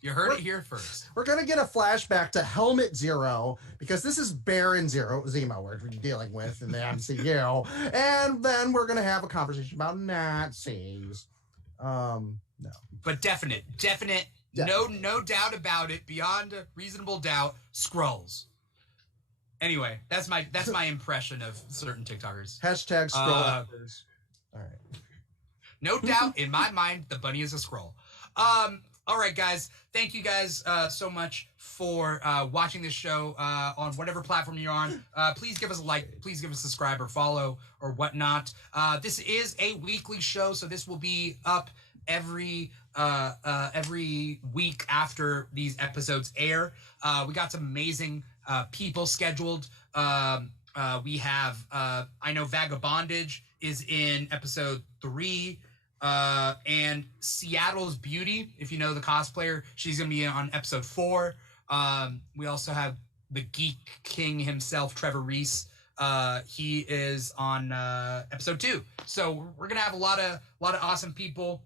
You heard it here first. We're going to get a flashback to Helmet Zero, because this is Baron Zemo we're dealing with in the MCU. And then we're going to have a conversation about Nazis. No. But definite. No doubt about it, beyond a reasonable doubt, Skrulls. Anyway, that's my impression of certain TikTokers. Hashtag Skrull actors. All right. No doubt, in my mind, the bunny is a Skrull. All right, guys. Thank you guys so much for watching this show on whatever platform you're on. Please give us a like. Please give us a subscribe or follow or whatnot. This is a weekly show, so this will be up every week after these episodes air. We got some amazing people scheduled. We have I know Vagabondage is in episode 3. And Seattle's Beauty, if you know the cosplayer, she's gonna be on episode 4. We also have the Geek King himself, Trevor Reese. He is on episode 2. So we're gonna have a lot of awesome people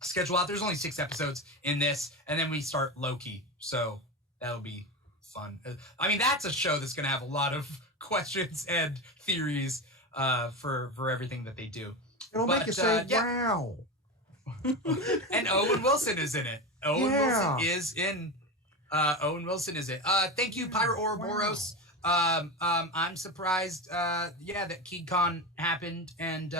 scheduled out. There's only 6 episodes in this, and then we start Loki. So that'll be fun. I mean, that's a show that's gonna have a lot of questions and theories for everything that they do. It'll make you say, wow. And Owen Wilson is in it. Owen Wilson is in. Thank you, Pyro Ouroboros. I'm surprised, that KeyCon happened and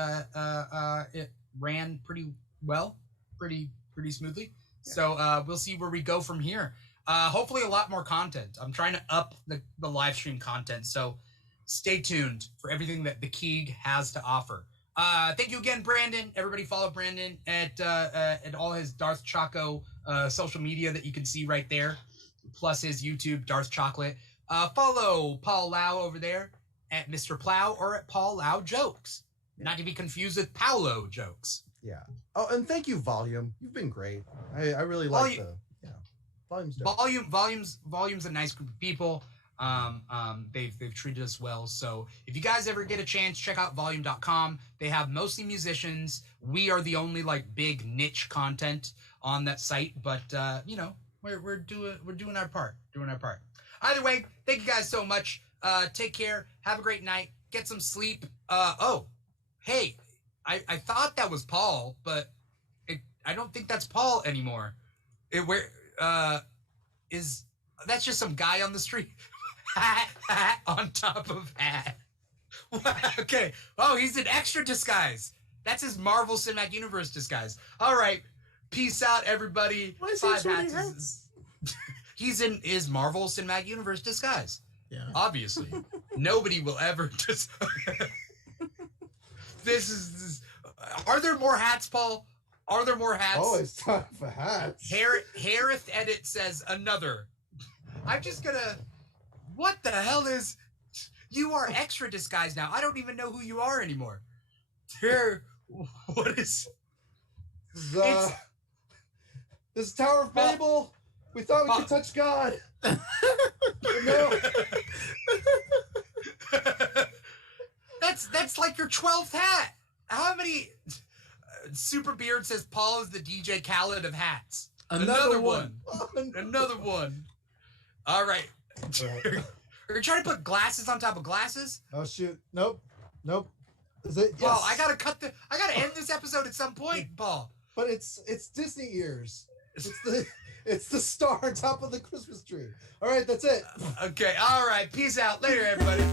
it ran pretty well, pretty smoothly. Yeah. So we'll see where we go from here. Hopefully a lot more content. I'm trying to up the live stream content, so stay tuned for everything that the Keeg has to offer. Thank you again, Brandon. Everybody follow Brandon at all his Darth Choco social media that you can see right there, plus his YouTube, Darth Chocolate. Follow Paul Lau over there at Mr. Plow or at Paul Lau Jokes. Not to be confused with Paolo Jokes. Yeah. Oh, and thank you, Volume. You've been great. I really like Volume's dope. Volume's a nice group of people. They've treated us well. So if you guys ever get a chance, check out volume.com. They have mostly musicians. We are the only big niche content on that site, but we're doing our part. Either way, thank you guys so much. Take care. Have a great night. Get some sleep. Hey, I thought that was Paul, but I don't think that's Paul anymore. that's just some guy on the street. Hat on top of hat. Okay. Oh, he's an extra disguise. That's his Marvel Cinematic Universe disguise. All right. Peace out, everybody. Why is he 5 so many hats. hats? He's in his Marvel Cinematic Universe disguise. Yeah. Obviously. Nobody will ever just. This. Are there more hats, Paul? Are there more hats? Oh, it's time for hats. Harith Edit says another. I'm just gonna. What the hell is? You are extra disguise now. I don't even know who you are anymore. Here, what is? This is Tower of Babel. We thought we could touch God. No. That's like your 12th hat. How many? Super Beard says Paul is the DJ Khaled of hats. Another one. Another one. All right. Are you trying to put glasses on top of glasses? Oh shoot! Nope. Is it? Paul, Yes. I gotta end this episode at some point, Paul. But it's Disney ears. It's the star on top of the Christmas tree. All right, that's it. Okay. All right. Peace out. Later, everybody.